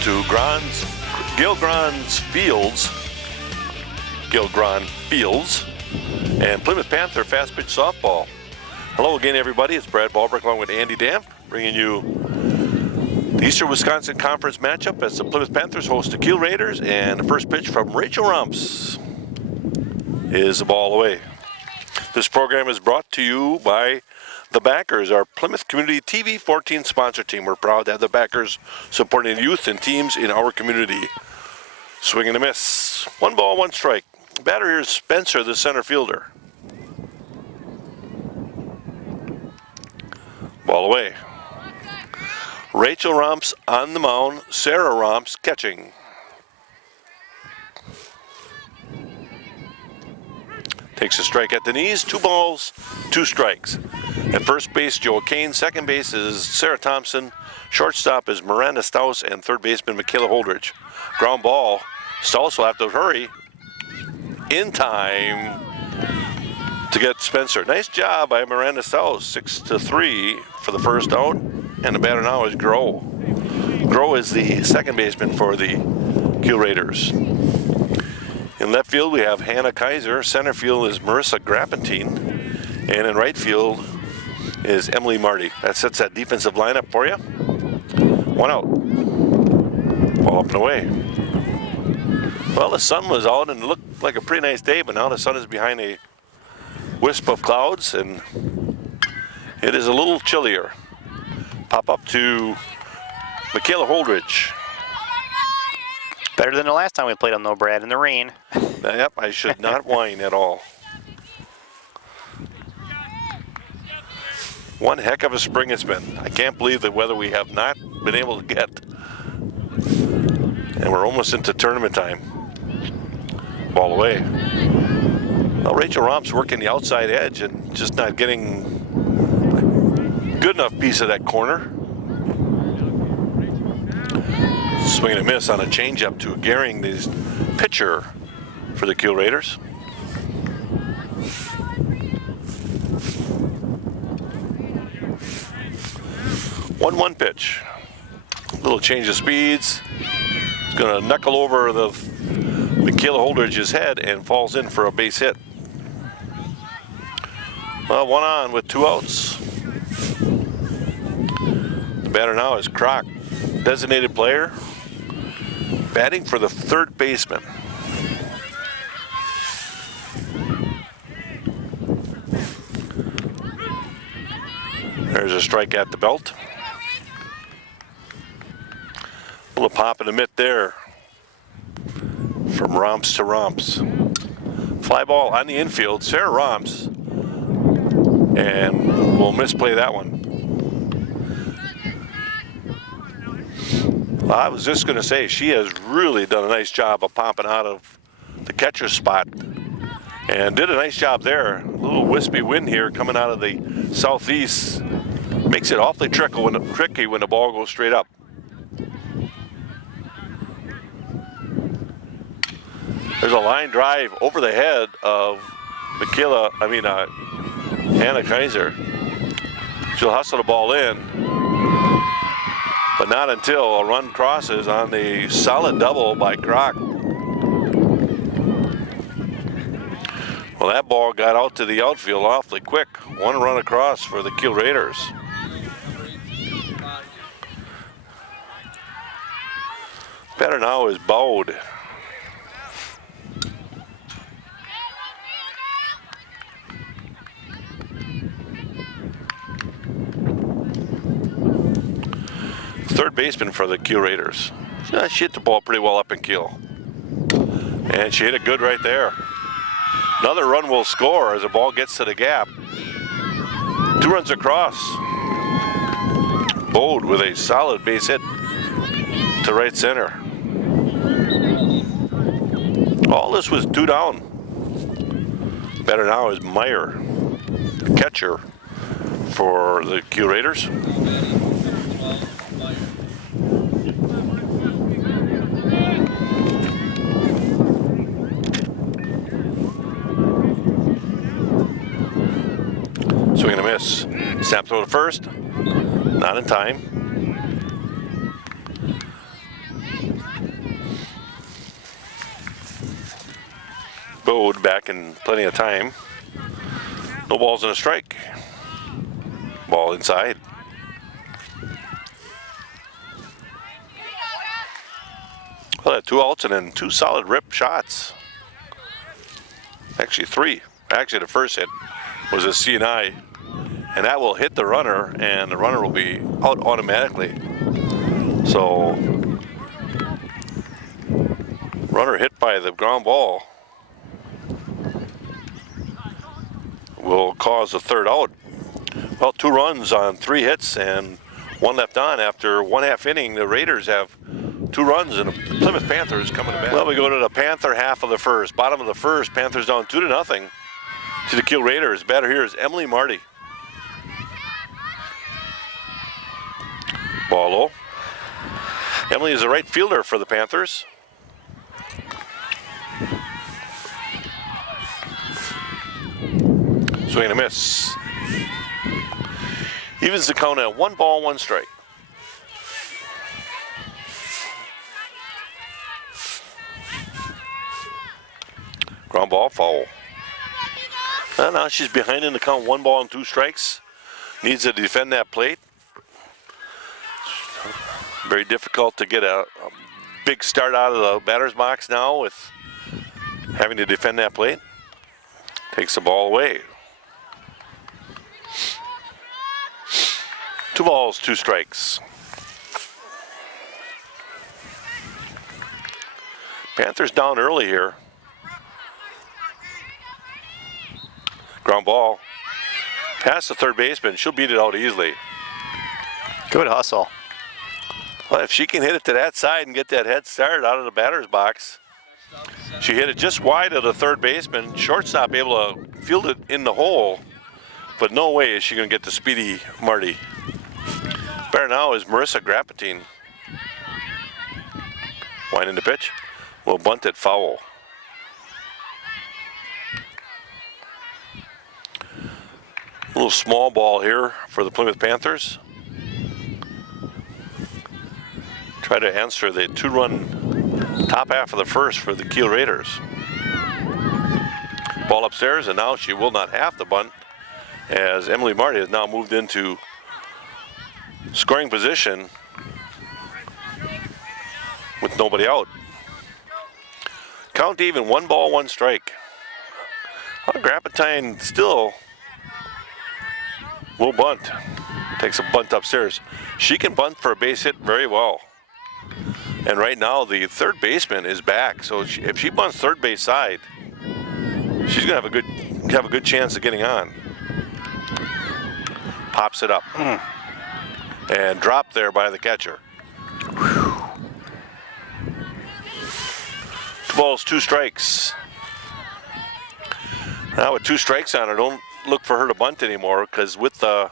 to Gilgron Fields, and Plymouth Panther fast pitch softball. Hello again, everybody. It's Brad Ballbrick along with Andy Damp, bringing you the Eastern Wisconsin Conference matchup as the Plymouth Panthers host the Kiel Raiders, and the first pitch from Rachel Rumps is a ball away. This program is brought to you by the Backers, our Plymouth Community TV 14 sponsor team. We're proud to have the Backers supporting youth and teams in our community. Swing and a miss. 1 ball, 1 strike. Batter here is Spencer, the center fielder. Ball away. Rachel Rumps on the mound. Sarah Rumps catching. Takes a strike at the knees. 2 balls, 2 strikes. At first base, Joel Kane. Second base is Sarah Thompson. Shortstop is Miranda Staus, and third baseman Michaela Holdridge. Ground ball. Staus will have to hurry in time to get Spencer. Nice job by Miranda Staus. 6-3 for the first out. And the batter now is Groh. Groh is the second baseman for the Kiel Raiders. In left field, we have Hannah Kaiser. Center field is Marissa Grappentine. And in right field is Emily Marty. That sets that defensive lineup for you. 1 out. Ball up and away. Well, the sun was out and it looked like a pretty nice day, but now the sun is behind a wisp of clouds and it is a little chillier. Pop up to Michaela Holdridge. Better than the last time we played on, though, Brad, in the rain. Yep, I should not whine at all. One heck of a spring it's been. I can't believe the weather we have not been able to get. And we're almost into tournament time. Ball away. Well, Rachel Rumps working the outside edge and just not getting a good enough piece of that corner. Swing and a miss on a changeup to Gehring, the pitcher for the Kiel Raiders. 1-1 pitch. Little change of speeds. It's going to knuckle over the Michaela Holdridge's head and falls in for a base hit. Well, 1 on with 2 outs. The batter now is Kroc, designated player, batting for the third baseman. There's a strike at the belt. A little pop in the mitt there from Rumps to Rumps. Fly ball on the infield, Sarah Rumps, and we'll misplay that one. Well, I was just going to say, she has really done a nice job of popping out of the catcher's spot and did a nice job there. A little wispy wind here coming out of the southeast makes it awfully tricky when the ball goes straight up. There's a line drive over the head of Hannah Kaiser. She'll hustle the ball in, but not until a run crosses on the solid double by Kroc. Well, that ball got out to the outfield awfully quick. 1 run across for the Kiel Raiders. Batter now is Bowd. Third baseman for the Kiel Raiders. She hit the ball pretty well up in Kiel. And she hit it good right there. Another run will score as the ball gets to the gap. 2 runs across. Bowd with a solid base hit to right center. All this was 2 down. Better now is Meyer, the catcher for the Kiel Raiders. Swing and a miss. Snap throw to first. Not in time. Bode back in plenty of time. No balls and a strike. Ball inside. Well, had 2 outs and then 2 solid rip shots. Actually 3. Actually the first hit was a CNI, and that will hit the runner, and the runner will be out automatically. So runner hit by the ground ball will cause a 3rd out. Well, 2 runs on 3 hits and 1 left on after 1/2 inning. The Raiders have 2 runs and the Plymouth Panthers coming to bat. Well, we go to the Panther half of the first. Bottom of the first, Panthers down 2-0 to the Kiel Raiders. Batter here is Emily Marty. Ball low. Emily is a right fielder for the Panthers. Swing and a miss. Evens the count at 1 ball, 1 strike. Ground ball, foul. And now she's behind in the count, 1 ball and 2 strikes. Needs to defend that plate. Very difficult to get a big start out of the batter's box now with having to defend that plate. Takes the ball away. 2 balls, 2 strikes. Panthers down early here. Ground ball. Past the 3rd baseman. She'll beat it out easily. Good hustle. Well, if she can hit it to that side and get that head start out of the batter's box. She hit it just wide of the 3rd baseman. Shortstop able to field it in the hole. But no way is she going to get to Speedy Marty. Better now is Marissa Grapatine. Winding the pitch. Will bunt it foul. A little small ball here for the Plymouth Panthers. Try to answer the 2-run top half of the first for the Kiel Raiders. Ball upstairs, and now she will not have to bunt, as Emily Marty has now moved into scoring position with nobody out. Count even, 1 ball, 1 strike. Well, Grapatine still will bunt. Takes a bunt upstairs. She can bunt for a base hit very well. And right now the 3rd baseman is back, so if she bunts 3rd base side, she's gonna have a good chance of getting on. Pops it up and dropped there by the catcher. 2 balls, 2 strikes. Now with 2 strikes on her, don't look for her to bunt anymore, because with the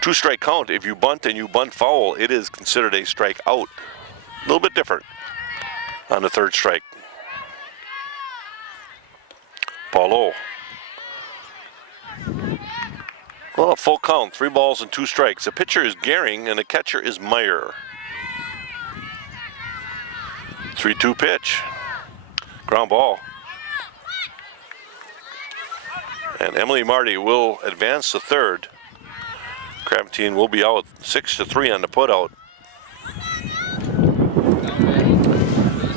2-strike count, if you bunt and you bunt foul, it is considered a strike out. A little bit different on the 3rd strike. Ball low. Well, a full count, 3 balls and 2 strikes. The pitcher is Gehring and the catcher is Meyer. 3-2 pitch. Ground ball. And Emily Marty will advance to 3rd. Grapatine will be out 6-3 on the putout.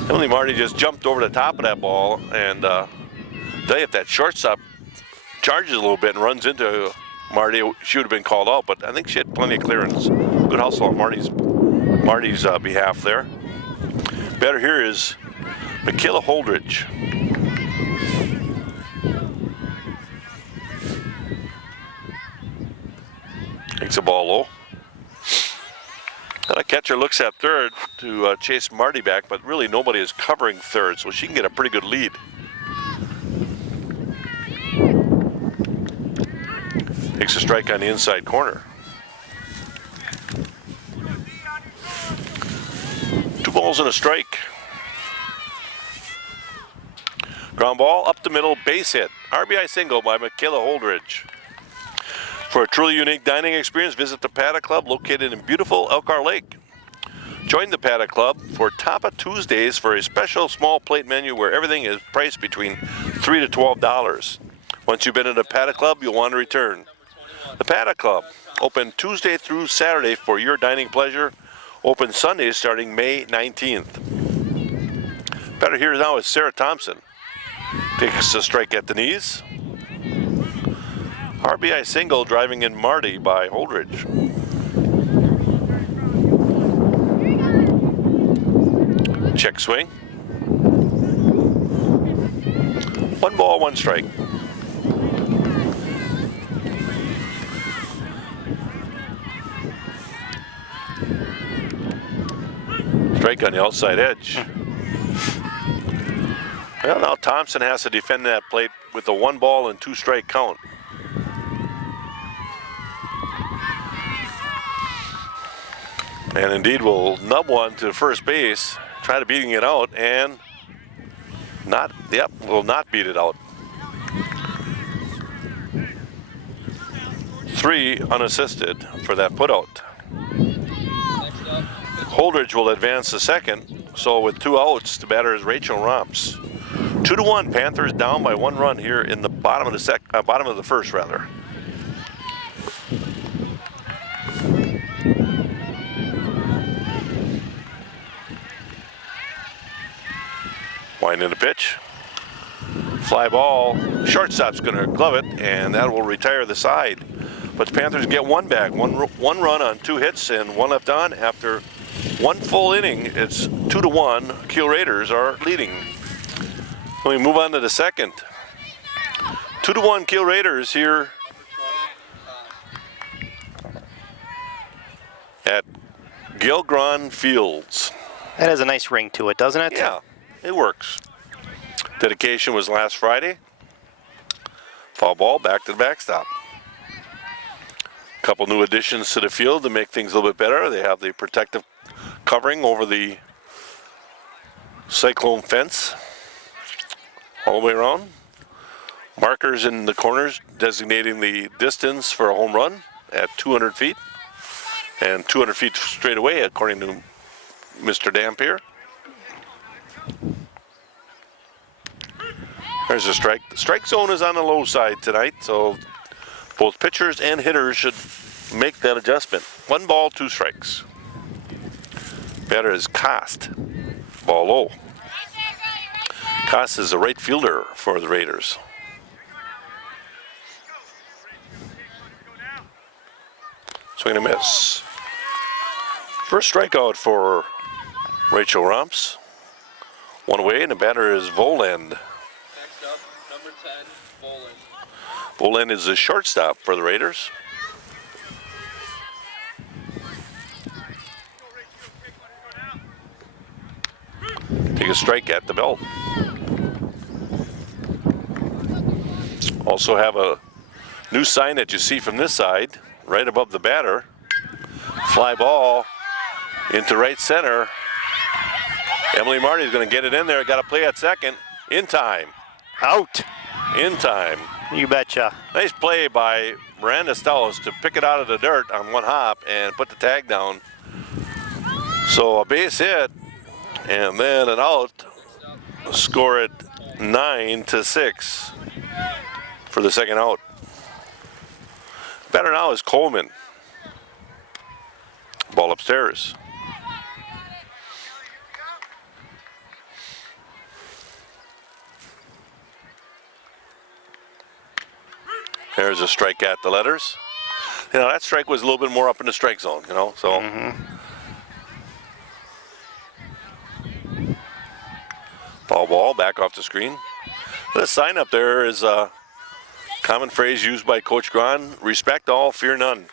Emily Marty just jumped over the top of that ball, and if that shortstop charges a little bit and runs into Marty, she would have been called out, but I think she had plenty of clearance. Good hustle on Marty's behalf there. Batter here is Michaela Holdridge. Takes the ball low. And a catcher looks at 3rd to chase Marty back, but really nobody is covering 3rd, so she can get a pretty good lead. Takes a strike on the inside corner. 2 balls and a strike. Ground ball up the middle, base hit. RBI single by Michaela Holdridge. For a truly unique dining experience, visit the Paddock Club located in beautiful Elkhart Lake. Join the Paddock Club for Tapa Tuesdays for a special small plate menu where everything is priced between $3 to $12. Once you've been in the Paddock Club, you'll want to return. The Paddock Club, open Tuesday through Saturday for your dining pleasure. Open Sundays starting May 19th. Batter here now is Sarah Thompson. Takes a strike at the knees. RBI single driving in Marty by Holdridge. Check swing. 1 ball, 1 strike. Strike on the outside edge. Well, now Thompson has to defend that plate with a 1 ball and 2 strike count. And indeed will nub one to first base, try to beating it out, and will not beat it out. 3 unassisted for that putout. Holdridge will advance to second, so with 2 outs, the batter is Rachel Romps. 2-1, Panthers down by 1 run here in the bottom of the first, rather. Winding the pitch. Fly ball. Shortstop's going to glove it, and that will retire the side. But the Panthers get 1 back. One run on 2 hits and 1 left on. After 1 full inning, it's 2-1. Kiel Raiders are leading. We move on to the second. 2-1 Kiel Raiders here at Gilgron Fields. That has a nice ring to it, doesn't it? Yeah, it works. Dedication was last Friday. Foul ball, back to the backstop. Couple new additions to the field to make things a little bit better. They have the protective covering over the cyclone fence all the way around. Markers in the corners designating the distance for a home run at 200 feet and 200 feet straight away, according to Mr. Dampier. There's a strike. The strike zone is on the low side tonight, so both pitchers and hitters should make that adjustment. 1 ball, 2 strikes. Batter is Kost. Ball low. Kost is a right fielder for the Raiders. Swing and a miss. First strikeout for Rachel Romps. 1 away, and the batter is Voland. Next up, number 10, Voland. Voland is the shortstop for the Raiders. Take a strike at the belt. Also have a new sign that you see from this side, right above the batter. Fly ball into right center. Emily Marty is going to get it in there. Got to play at second. In time. Out. In time. You betcha. Nice play by Miranda Stellos to pick it out of the dirt on 1 hop and put the tag down. So a base hit and then an out. Score it 9-6 for the second out. Batter now is Coleman. Ball upstairs. There's a strike at the letters. You know, that strike was a little bit more up in the strike zone, you know, so. Foul ball, back off the screen. The sign up there is a common phrase used by Coach Grahn: respect all, fear none.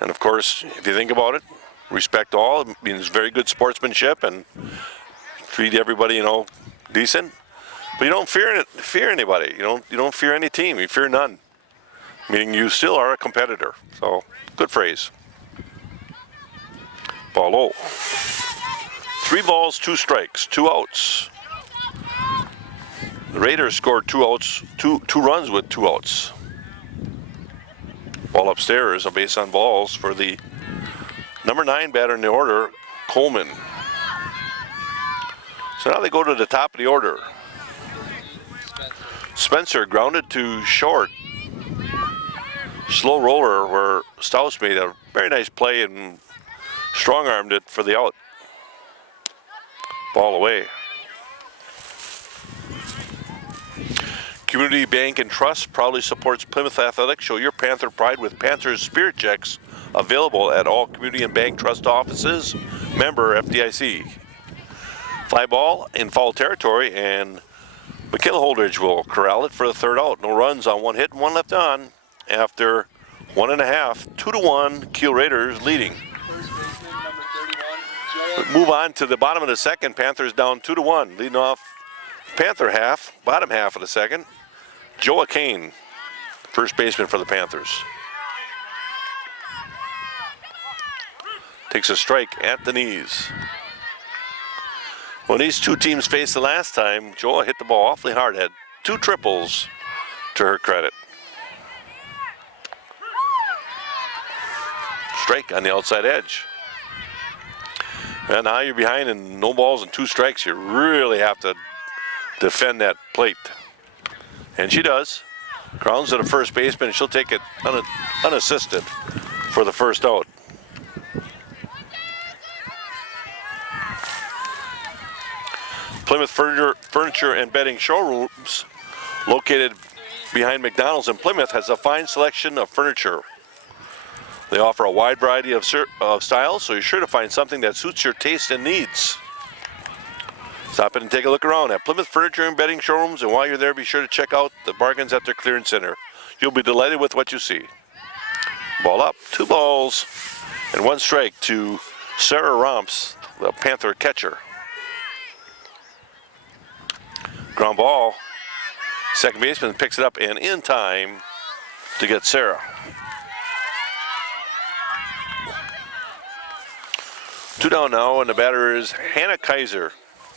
And of course, if you think about it, respect all means very good sportsmanship and treat everybody, you know, decent. But you don't fear anybody. You don't fear any team. You fear none. Meaning you still are a competitor. So good phrase. Ball low. 3 balls, 2 strikes, 2 outs. The Raiders scored 2 outs, two runs with 2 outs. Ball upstairs, a base on balls for the Number 9 batter in the order, Coleman. So now they go to the top of the order. 13, Spencer. Spencer grounded to short. Slow roller where Staus made a very nice play and strong-armed it for the out. Ball away. Community Bank and Trust proudly supports Plymouth Athletics. Show your Panther pride with Panthers Spirit Checks available at all Community and Bank Trust offices. Member FDIC. Fly ball in foul territory, and Michaela Holdridge will corral it for the third out. No runs on 1 hit and 1 left on after 1.5. 2-1, Kiel Raiders leading. First baseman, number 31, Joel. Move on to the bottom of the second. Panthers down 2-1. Leading off Panther half, bottom half of the second. Joa Kane, first baseman for the Panthers. Takes a strike at the knees. When these two teams faced the last time, Joa hit the ball awfully hard, had 2 triples to her credit. Strike on the outside edge. And now you're behind and no balls and 2 strikes. You really have to defend that plate. And she does. Grounds to the first baseman. She'll take it unassisted for the first out. Plymouth Furniture and Bedding Showrooms, located behind McDonald's in Plymouth, has a fine selection of furniture. They offer a wide variety of styles, so you're sure to find something that suits your taste and needs. Stop in and take a look around at Plymouth Furniture and Bedding Showrooms, and while you're there, be sure to check out the bargains at their clearance center. You'll be delighted with what you see. Ball up, 2 balls and 1 strike to Sarah Romps, the Panther catcher. Ground ball. Second baseman picks it up and in time to get Sarah. 2 down now, and the batter is Hannah Kaiser.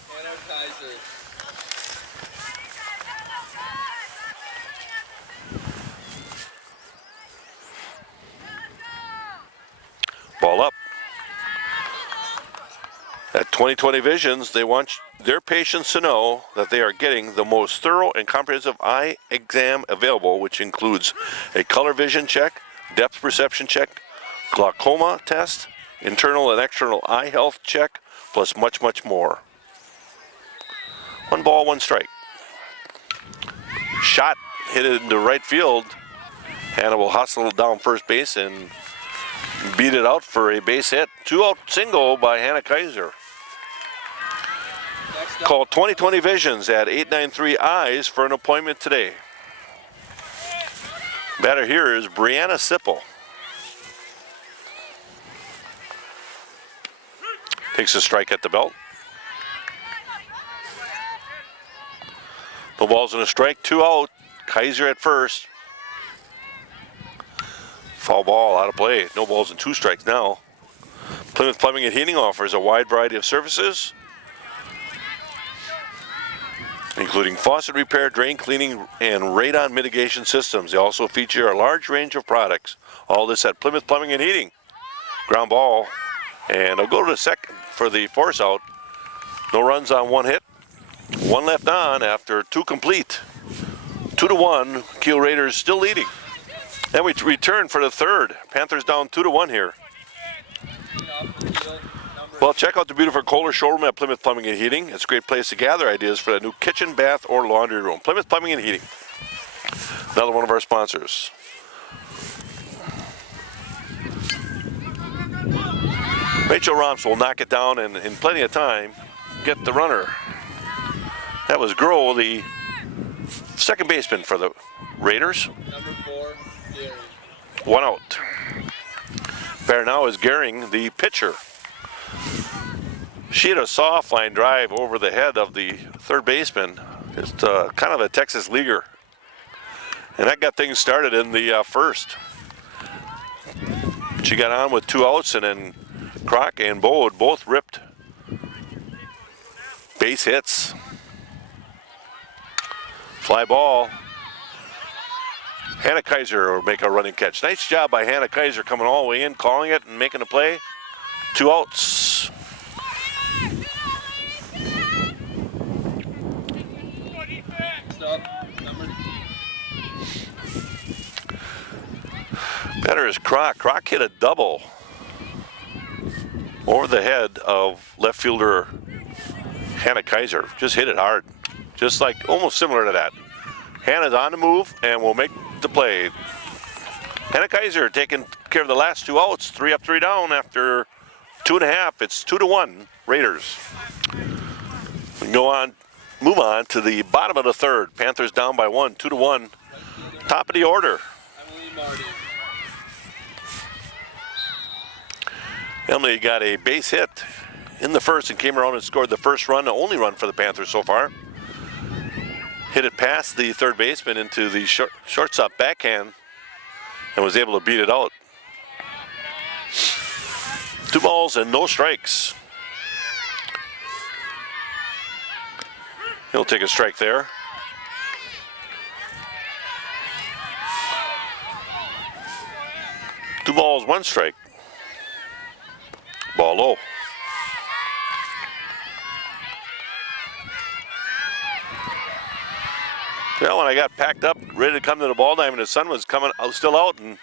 Hannah Kaiser. Ball up. At 20/20 Visions, they want their patients to know that they are getting the most thorough and comprehensive eye exam available, which includes a color vision check, depth perception check, glaucoma test, internal and external eye health check, plus much, much more. 1 ball, 1 strike. Shot hit it into right field. Hannah will hustle down first base and beat it out for a base hit. 2-out single by Hannah Kaiser. Next up, Call 20/20 Visions at 893-EYES for an appointment today. Batter here is Brianna Sipple. Takes a strike at the belt. No balls and a strike, 2 out. Kaiser at first. Foul ball, out of play. No balls and 2 strikes now. Plymouth Plumbing and Heating offers a wide variety of services, including faucet repair, drain cleaning, and radon mitigation systems. They also feature a large range of products. All this at Plymouth Plumbing and Heating. Ground ball, and I'll go to the second for the force out. No runs on 1 hit. 1 left on after 2 complete. 2-1, Kiel Raiders still leading. Then we return for the third. Panthers down 2-1 here. off the field, number Well, check out the beautiful Kohler showroom at Plymouth Plumbing and Heating. It's a great place to gather ideas for a new kitchen, bath, or laundry room. Plymouth Plumbing and Heating. Another one of our sponsors. Rachel Romps will knock it down and in plenty of time get the runner. That was Grohl, the second baseman for the Raiders. number 4, Gary. 1 out. Batter now is Gehring, the pitcher. She had a soft line drive over the head of the third baseman. Just kind of a Texas leaguer. And that got things started in the first. She got on with 2 outs, and then Kroc and Bode both ripped base hits. Fly ball. Hannah Kaiser will make a running catch. Nice job by Hannah Kaiser coming all the way in, calling it and making a play. 2 outs. Next up, number Batter is Kroc. Kroc hit a double over the head of left fielder Hannah Kaiser. Just hit it hard. Just like almost similar to that. Hannah's on the move and will make the play. Hannah Kaiser taking care of the last 2 outs. 3 up, 3 down after 2.5. It's 2-1 Raiders. We can go on, move on to the bottom of the third. Panthers down by 1, 2-1. Top of the order. Emily Marty. Emily got a base hit in the first and came around and scored the first run, the only run for the Panthers so far. Hit it past the third baseman into the shortstop backhand and was able to beat it out. 2 balls and no strikes. He'll take a strike there. Two balls, 1 strike. Ball low. Well, when I got packed up, ready to come to the ball diamond, the sun was still out and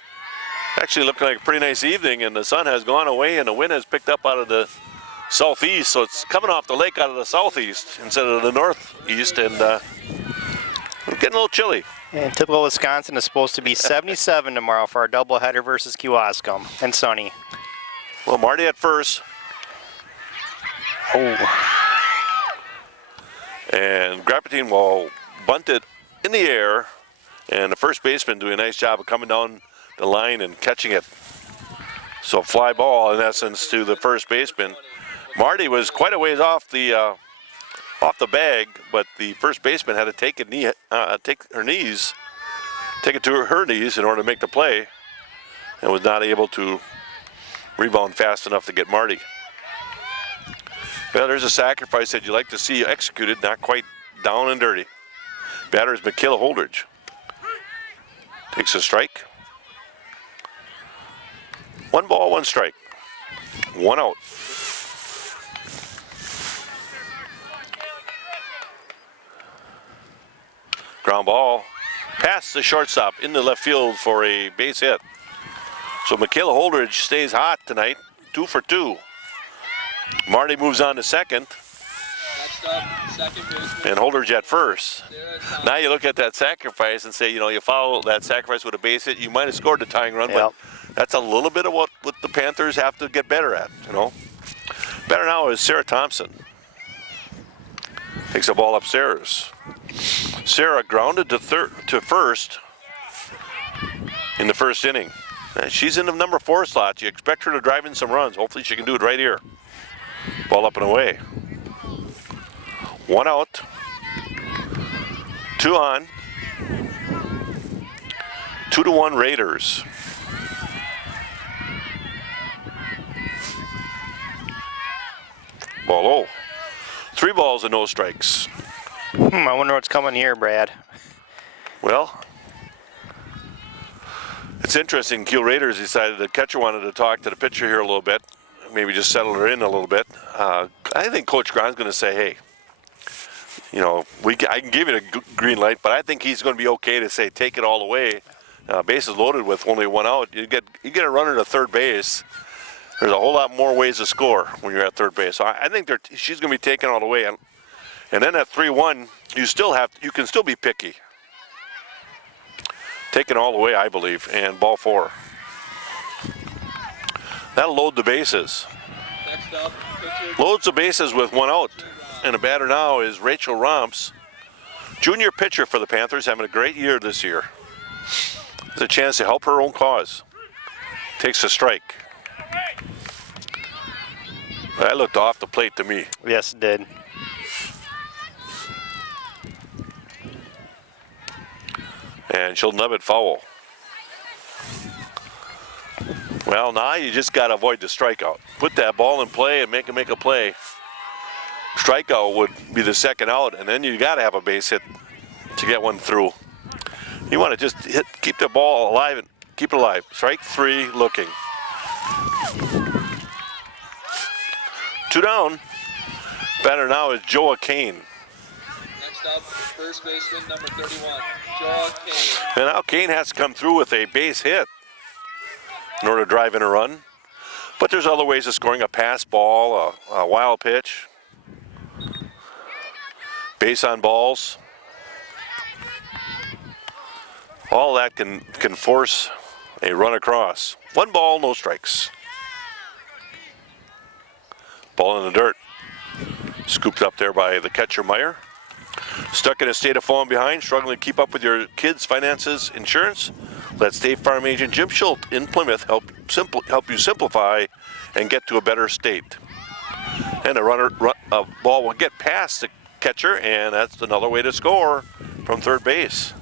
actually looking like a pretty nice evening, and the sun has gone away and the wind has picked up out of the southeast, so it's coming off the lake out of the southeast instead of the northeast, and we're getting a little chilly. And typical Wisconsin is supposed to be 77 tomorrow for our doubleheader versus Kewaskum, and sunny. Well, Marty at first. Oh. And Grappatine will bunt it in the air, and the first baseman doing a nice job of coming down the line and catching it. So fly ball, in essence, to the first baseman. Marty was quite a ways off the bag, but the first baseman had to take it to her knees in order to make the play, and was not able to rebound fast enough to get Marty. Well, there's a sacrifice that you like to see executed, not quite down and dirty. Batter is Michaela Holdridge. Takes a strike. 1 ball, 1 strike. 1 out. Ground ball past the shortstop into left field for a base hit. So Michaela Holdridge stays hot tonight, 2 for 2. Marty moves on to second. Next up, second baseman. And Holdridge at first. Sarah Thompson. Now you look at that sacrifice and say, you follow that sacrifice with a base hit, you might have scored the tying run, but that's a little bit of what the Panthers have to get better at, Better now is Sarah Thompson. Takes the ball upstairs. Sarah grounded to first in the first inning. She's in the number 4 slot. You expect her to drive in some runs. Hopefully she can do it right here. Ball up and away. 1 out. 2 on. 2-1 Raiders. Ball low. 3 balls and no strikes. I wonder what's coming here, Brad. Well, it's interesting. Kiel Raiders decided the catcher wanted to talk to the pitcher here a little bit, maybe just settle her in a little bit. I think Coach Gron's going to say, hey, I can give you the green light, but I think he's going to be okay to say take it all away. Bases loaded with only 1 out. You get a runner to third base. There's a whole lot more ways to score when you're at third base. So I think she's going to be taken all the way. And then at 3-1, you can still be picky. Taken all the way, I believe, and ball 4. That'll load the bases. Next up, pitcher. Loads the bases with 1 out. And the batter now is Rachel Romps, junior pitcher for the Panthers, having a great year this year. Has a chance to help her own cause. Takes a strike. That looked off the plate to me. Yes, it did. And she'll nub it foul. Well, now you just got to avoid the strikeout. Put that ball in play and make a play. Strikeout would be the second out, and then you got to have a base hit to get one through. You want to just keep the ball alive and keep it alive. Strike 3 looking. Two down. Batter now is Joa Kane. Next up, first baseman, number 31, Joa Kane. And now Kane has to come through with a base hit in order to drive in a run. But there's other ways of scoring: a pass ball, a wild pitch, base on balls. All that can force a run across. 1 ball, no strikes. Ball in the dirt. Scooped up there by the catcher, Meyer. Stuck in a state of falling behind, struggling to keep up with your kids' finances, insurance? Let State Farm agent Jim Schultz in Plymouth help you simplify and get to a better state. And a ball will get past the catcher, and that's another way to score from third base.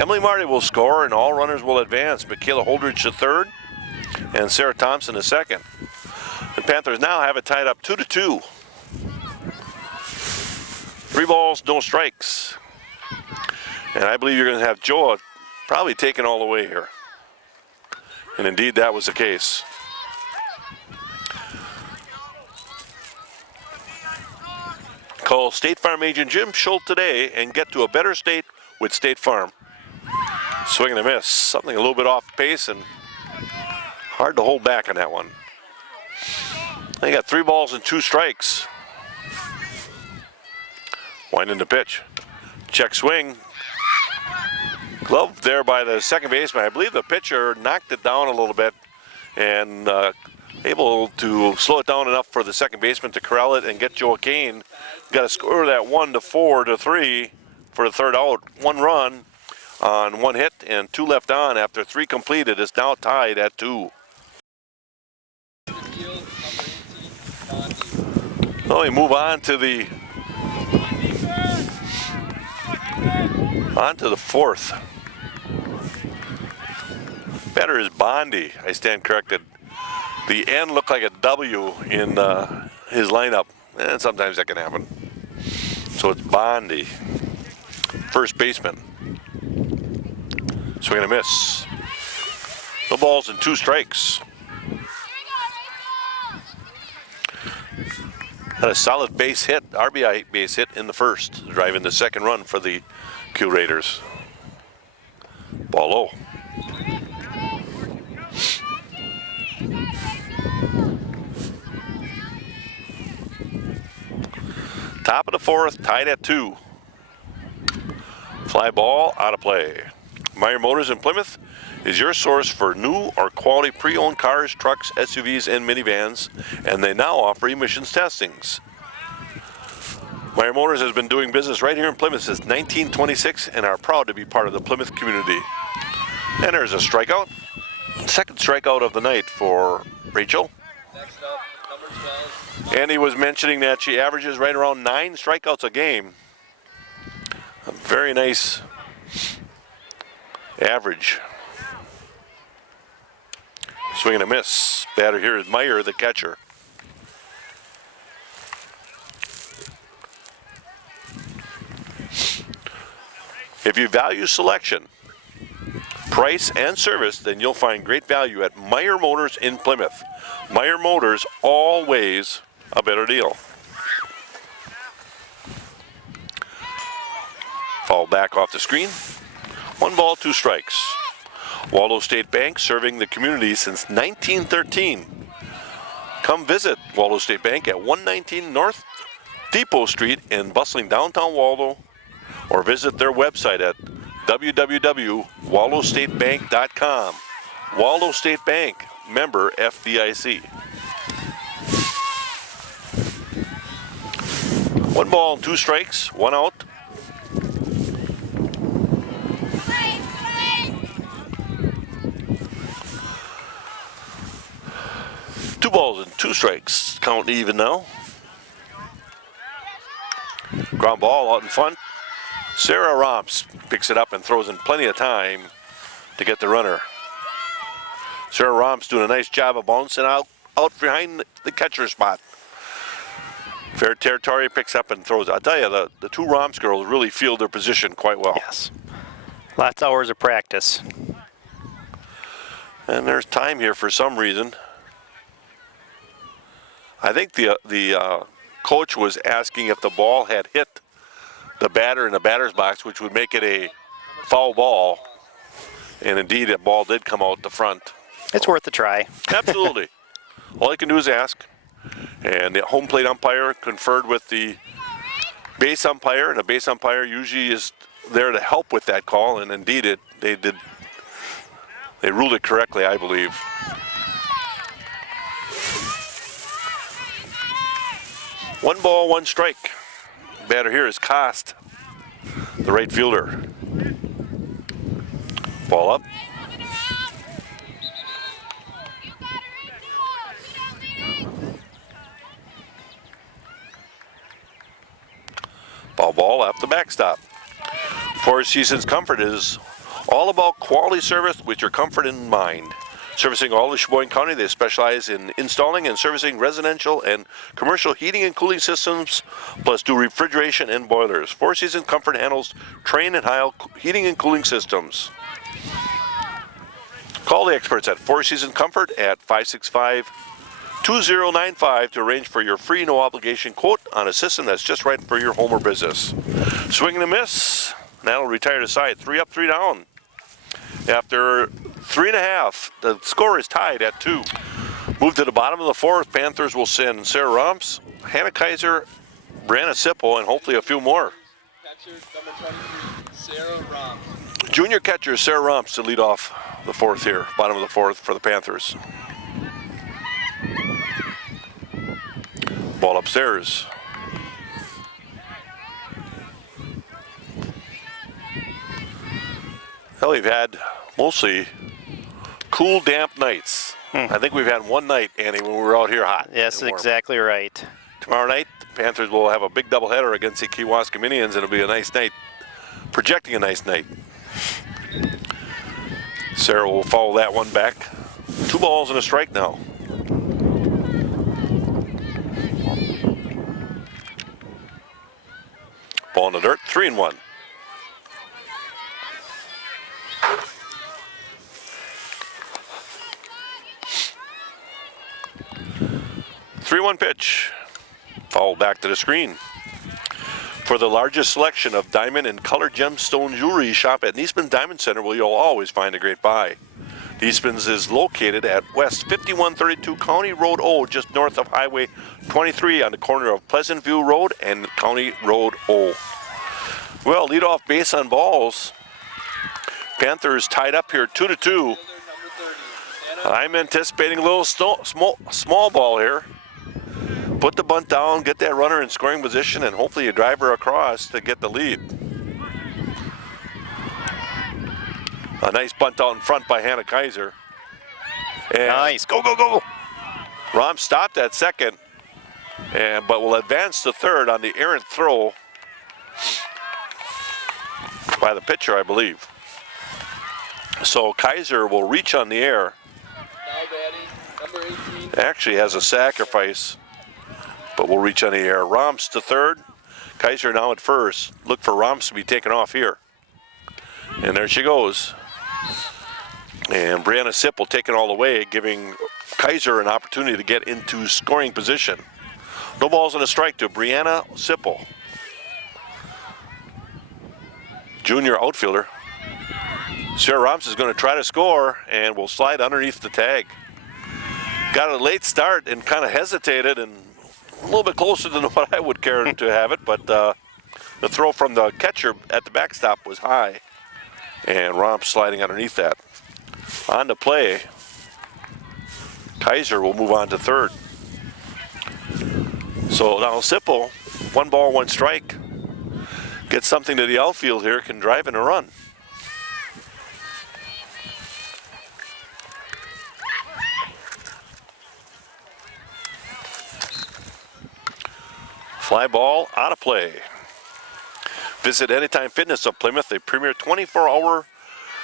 Emily Marty will score, and all runners will advance. Michaela Holdridge to third, and Sarah Thompson to second. The Panthers now have it tied up 2-2. 3 balls, no strikes. And I believe you're going to have Joa probably taken all the way here. And indeed, that was the case. Call State Farm agent Jim Schultz today and get to a better state with State Farm. Swing and a miss. Something a little bit off pace and hard to hold back on that one. They got 3 balls and 2 strikes. Winding the pitch. Check swing. Glove there by the second baseman. I believe the pitcher knocked it down a little bit and able to slow it down enough for the second baseman to corral it and get Joa Kane. Got to score that 1-4-3 for the third out. 1 run on 1 hit and 2 left on after 3 completed. It's now tied at 2. Well, we move on to the fourth. Batter is Bondi. I stand corrected. The N looked like a W in his lineup, and sometimes that can happen. So it's Bondi, first baseman. Swing and a miss. No balls and 2 strikes. Had a solid base hit, RBI base hit in the first, driving the second run for the Q Raiders. Ball low. Top of the fourth, tied at 2. Fly ball out of play. Meyer Motors in Plymouth is your source for new or quality pre-owned cars, trucks, SUVs, and minivans, and they now offer emissions testings. Meyer Motors has been doing business right here in Plymouth since 1926 and are proud to be part of the Plymouth community. And there's a strikeout. Second strikeout of the night for Rachel. Next up, number 12. Andy was mentioning that she averages right around 9 strikeouts a game. A very nice average. Swing and a miss. Batter here is Meyer, the catcher. If you value selection, price, and service, then you'll find great value at Meyer Motors in Plymouth. Meyer Motors, always a better deal. Foul back off the screen. 1 ball, 2 strikes. Waldo State Bank, serving the community since 1913. Come visit Waldo State Bank at 119 North Depot Street in bustling downtown Waldo, or visit their website at www.waldostatebank.com. Waldo State Bank, member FDIC. 1 ball, 2 strikes, 1 out. Two balls and 2 strikes. Count even now. Ground ball out in front. Sarah Romps picks it up and throws in plenty of time to get the runner. Sarah Romps doing a nice job of bouncing out behind the catcher spot. Fair territory, picks up and throws. I'll tell you, the 2 Romps girls really feel their position quite well. Yes. Lots of hours of practice. And there's time here for some reason. I think the coach was asking if the ball had hit the batter in the batter's box, which would make it a foul ball. And indeed, that ball did come out the front. It's worth a try. Absolutely. All I can do is ask. And the home plate umpire conferred with the base umpire, and the base umpire usually is there to help with that call. And indeed, they ruled it correctly, I believe. One ball, one strike. Batter here is Kost, the right fielder. Ball up. Foul ball at the backstop. Four Seasons Comfort is all about quality service with your comfort in mind. Servicing all of Sheboygan County, they specialize in installing and servicing residential and commercial heating and cooling systems, plus do refrigeration and boilers. Four Seasons Comfort handles Trane and Heil heating and cooling systems. Call the experts at Four Seasons Comfort at 565-2095 to arrange for your free, no obligation quote on a system that's just right for your home or business. Swing and a miss. That'll retire to side. 3 up, 3 down. After 3.5, the score is tied at 2. Move to the bottom of the fourth. Panthers will send Sarah Rumps, Hannah Kaiser, Brianna Sipple, and hopefully a few more. Catcher number 23, Sarah Romp. Junior catcher Sarah Rumps to lead off the fourth here. Bottom of the fourth for the Panthers. Ball upstairs. Well, we've had mostly cool, damp nights. I think we've had one night, Annie, when we were out here hot. Yes, and warm. exactly right. Tomorrow night, the Panthers will have a big doubleheader against the Kewaskum Indians, and it'll be a nice night, projecting a nice night. Sarah will follow that one back. 2 balls and a strike now. Ball in the dirt, 3-1. Three-one pitch. Fouled back to the screen. For the largest selection of diamond and colored gemstone jewelry, shop at Niesman Diamond Center, where you'll always find a great buy. Niesman's is located at West 5132 County Road O, just north of Highway 23 on the corner of Pleasant View Road and County Road O. Well, leadoff base on balls. Panthers tied up here 2-2. Fielder number 30, Anna I'm anticipating a little small ball here. Put the bunt down, get that runner in scoring position, and hopefully you drive her across to get the lead. A nice bunt out in front by Hannah Kaiser. And Nice. Go, go, go. Rom stopped at second, but will advance to third on the errant throw by the pitcher, I believe. So Kaiser will reach on the air. now batting number 18, Actually has a sacrifice, but will reach on the air. Romps to third. Kaiser now at first. Look for Romps to be taken off here. And there she goes. And Brianna Sipple taking all the way, giving Kaiser an opportunity to get into scoring position. No balls and a strike to Brianna Sipple. Junior outfielder. Sarah Romps is going to try to score and will slide underneath the tag. Got a late start and kind of hesitated and a little bit closer than what I would care to have it, but the throw from the catcher at the backstop was high. And Romps sliding underneath that. On to play. Kaiser will move on to third. So now Sipple, 1 ball, 1 strike. Gets something to the outfield here, can drive in a run. Fly ball out of play. Visit Anytime Fitness of Plymouth, a premier 24-hour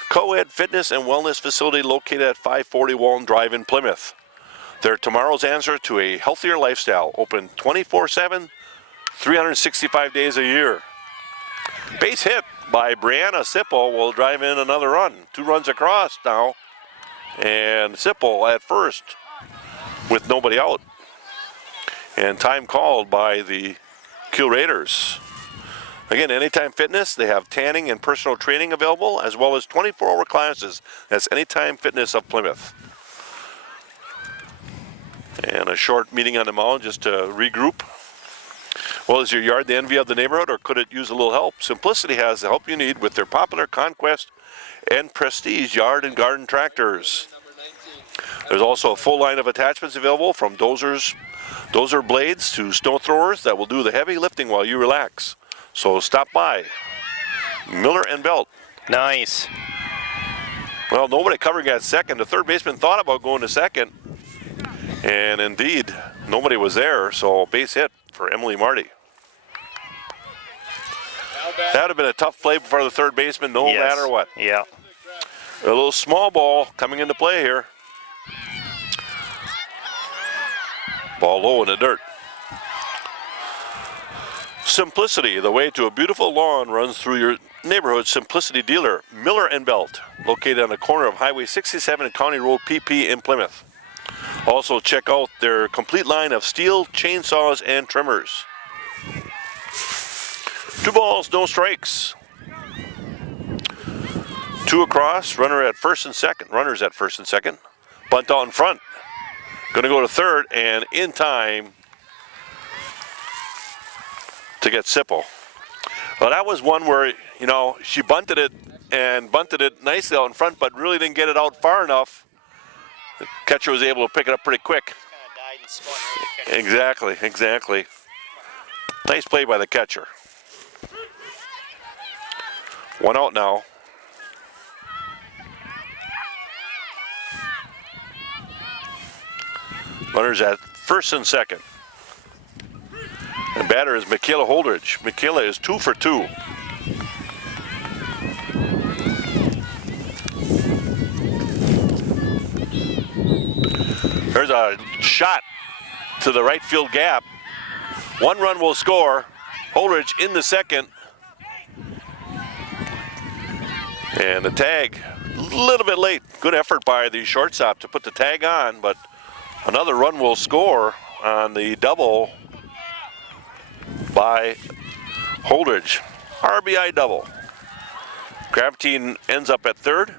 co-ed fitness and wellness facility located at 540 Walton Drive in Plymouth. They're tomorrow's answer to a healthier lifestyle, open 24/7, 365 days a year. Base hit by Brianna Sipple will drive in another run. 2 runs across now, and Sipple at first with nobody out. And time called by the Kiel Raiders. Again, Anytime Fitness, they have tanning and personal training available, as well as 24-hour classes. That's Anytime Fitness of Plymouth. And a short meeting on the mound just to regroup. Well, is your yard the envy of the neighborhood, or could it use a little help? Simplicity has the help you need with their popular Conquest and Prestige yard and garden tractors. There's also a full line of attachments available, from dozer blades to snow throwers that will do the heavy lifting while you relax. So stop by. Miller and Belt. Nice. Well, nobody covering at second. The third baseman thought about going to second. And indeed, nobody was there, so base hit for Emily Marty. That would have been a tough play for the third baseman, no Yes. matter what. Yeah. A little small ball coming into play here. Ball low in the dirt. Simplicity, the way to a beautiful lawn, runs through your neighborhood Simplicity dealer, Miller and Belt, located on the corner of Highway 67 and County Road PP in Plymouth. Also check out their complete line of steel chainsaws and trimmers. 2 balls, no strikes. 2 across, runner at first and second. Runners at first and second. Bunt out in front. Going to go to third, and in time to get Sipple. Well, that was one where, you know, she bunted it nicely out in front, but really didn't get it out far enough. The catcher was able to pick it up pretty quick. Exactly. Nice play by the catcher. 1 out now. Runners at first and second. And batter is Michaela Holdridge. Michaela is 2 for 2. There's a shot to the right field gap. 1 run will score. Holdridge in the second. And the tag, a little bit late. Good effort by the shortstop to put the tag on, but another run will score on the double by Holdridge. RBI double. Grabstein ends up at third.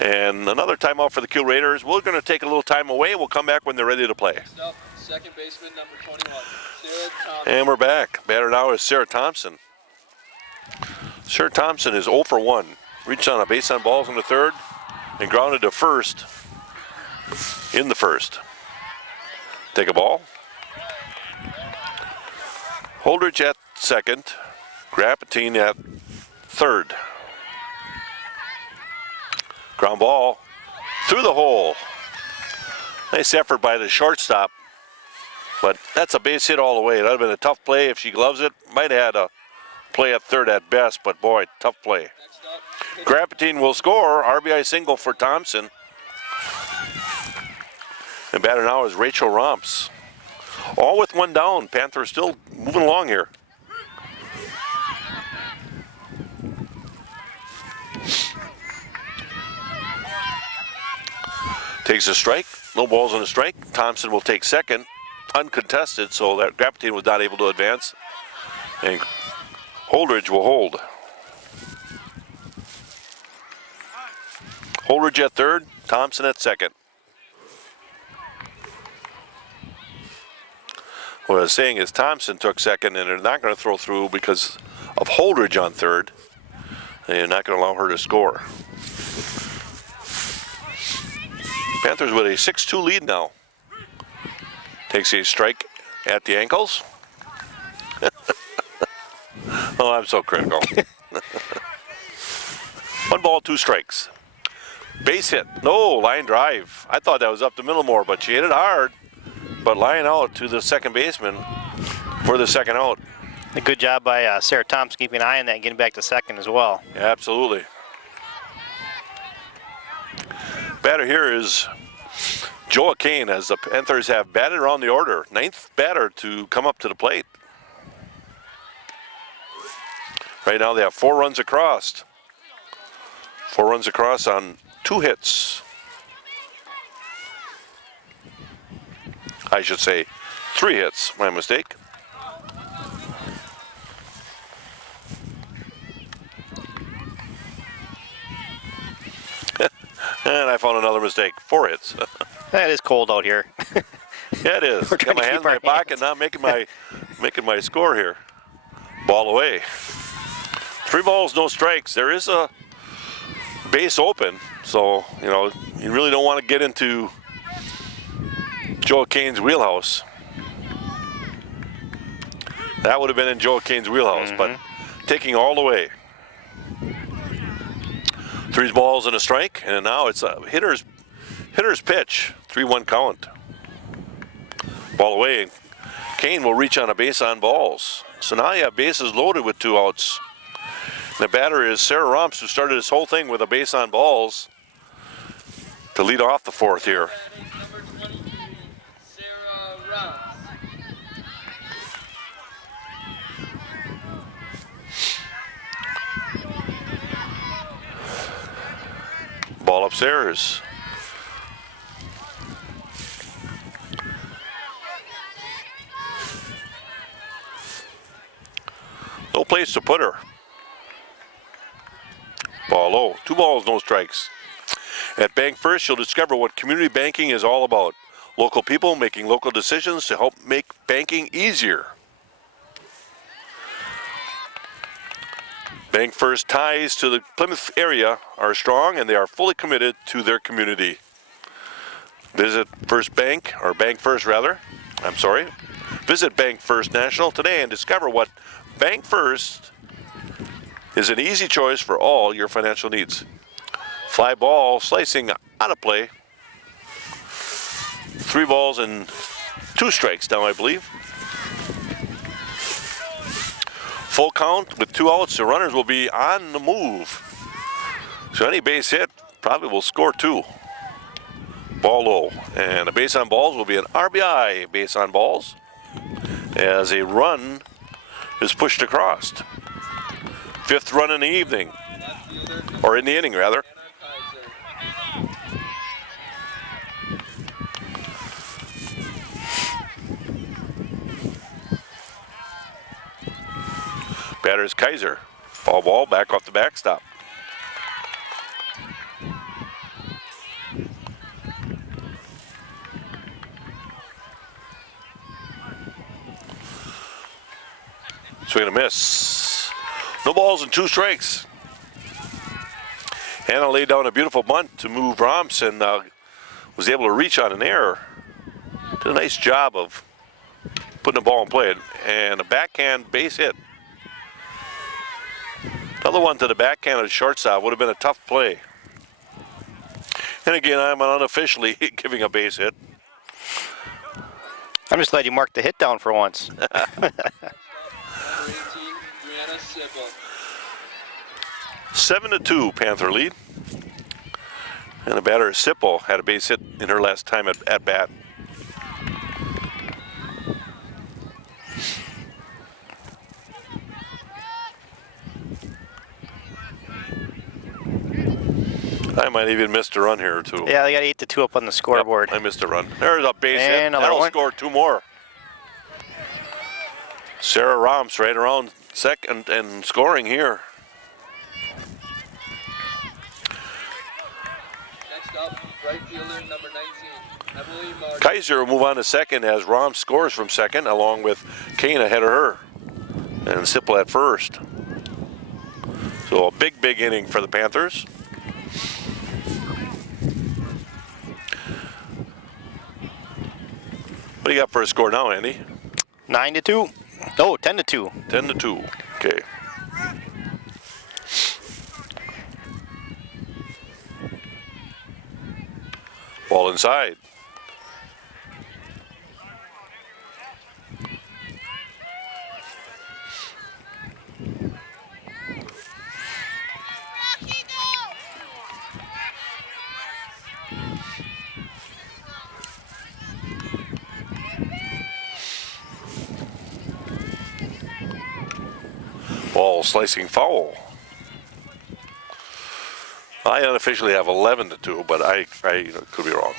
And another timeout for the Kiel Raiders. We're going to take a little time away. We'll come back when they're ready to play. Next up, second baseman number 21, Sarah Thompson. And we're back. Batter now is Sarah Thompson. Sarah Thompson is 0 for 1. Reached on a base on balls in the third and grounded to first in the first. Take a ball. Holdridge at second. Grapatine at third. Ground ball through the hole. Nice effort by the shortstop, but that's a base hit all the way. That would have been a tough play if she gloves it. Might have had a play at third at best, but boy, tough play. Next up, Grapatine will score. RBI single for Thompson. And batter now is Rachel Romps. All with 1 down. Panthers still moving along here. Takes a strike. No balls on a strike. Thompson will take second. Uncontested, so that Grapatine was not able to advance. And Holdridge will hold. Holdridge at third. Thompson at second. What I was saying is Thompson took second, and they're not going to throw through because of Holdridge on third. They're not going to allow her to score. Panthers with a 6-2 lead now. Takes a strike at the ankles. Oh, I'm so critical. 1 ball, 2 strikes. Base hit. No, line drive. I thought that was up the middle more, but she hit it hard. But line out to the second baseman for the second out. A good job by Sarah Thompson keeping an eye on that and getting back to second as well. Absolutely. Batter here is Joa Kane, as the Panthers have batted around the order. 9th batter to come up to the plate. Right now they have 4 runs across. 4 runs across on 2 hits. I should say 3 hits, my mistake. And I found another mistake. 4 hits. That is cold out here. Yeah, it is. We're Got trying my to hand keep in my our pocket, hands. not making my score here. Ball away. 3 balls, no strikes. There is a base open, so you know you really don't want to get into Joel Kane's wheelhouse. That would have been in Joel Kane's wheelhouse, but taking all the way. 3 balls and a strike, and now it's a hitter's pitch. 3-1 count. Ball away, and Kane will reach on a base on balls. So now you have bases loaded with 2 outs. And the batter is Sarah Romps, who started this whole thing with a base on balls to lead off the 4th here. Number 23, Sarah Rouse. Ball upstairs. No place to put her. Ball low. 2 balls, no strikes. At Bank First, you'll discover what community banking is all about. Local people making local decisions to help make banking easier. Bank First ties to the Plymouth area are strong, and they are fully committed to their community. Visit First Bank, or Bank First rather. I'm sorry. Visit Bank First National today and discover what Bank First is an easy choice for all your financial needs. Fly ball slicing out of play. 3 balls and 2 strikes now, I believe. Full count with 2 outs. The runners will be on the move. So any base hit probably will score 2. Ball low. And a base on balls will be an RBI base on balls as a run is pushed across. 5th run in the evening, Left fielder, or in the inning rather. Anna Kaiser. Batter is Kaiser. Foul ball back off the backstop. Swing and a miss. No balls and 2 strikes. Hannah laid down a beautiful bunt to move Romps and was able to reach on an error. Did a nice job of putting the ball in play, and a backhand base hit. Another one to the backhand of the shortstop would have been a tough play. And again, I'm unofficially giving a base hit. I'm just glad you marked the hit down for once. Number 18, Brianna Sybil. 7-2 Panther lead. And the batter, Sipple, had a base hit in her last time at bat. I might even missed a run here or 2. Yeah, they got 8-2 up on the scoreboard. I missed a run. There's a base hit. And another That'll one. score 2 more. Sarah Romps right around second and scoring here. Next up, right fielder number 19, Emily Martin. Kaiser will move on to second as Romps scores from second, along with Kane ahead of her. And Sipple at first. So a big inning for the Panthers. What do you got for a score now, Andy? 9-2. Oh, 10-2. 10-2. Okay. Ball inside. Ball slicing foul. I unofficially have 11-2, but I could be wrong.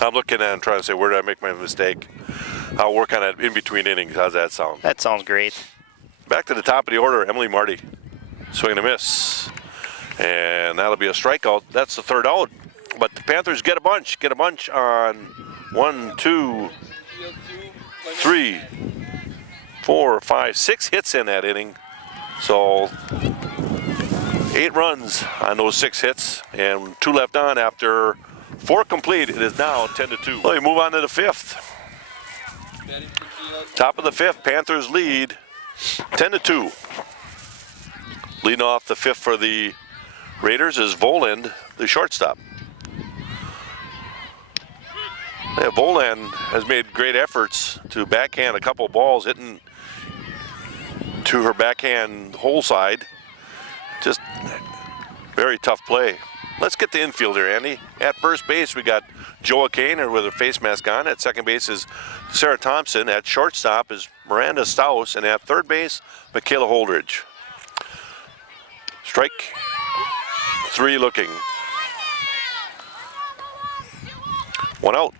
I'm looking at it and trying to say, where did I make my mistake? I'll work on it in between innings. How's that sound? That sounds great. Back to the top of the order, Emily Marty. Swing and a miss. And that'll be a strikeout. That's the third out. But the Panthers get a bunch. Get a bunch on 1, 2, Field 2, 3, 4, 5, 6 hits in that inning. So 8 runs on those 6 hits and 2 left on after 4 complete. It is now 10-2. Well, we move on to the 5th. Bennington Field. Top of the 5th, Panthers lead 10-2. Leading off the 5th for the Raiders is Voland, the shortstop. Yeah, Voland has made great efforts to backhand a couple balls, hitting to her backhand hole side. Just very tough play. Let's get the infielder, Andy. At first base, we got Joa Kaner with her face mask on. At second base is Sarah Thompson. At shortstop is Miranda Staus. And at third base, Michaela Holdridge. Strike 3 looking. 1 out.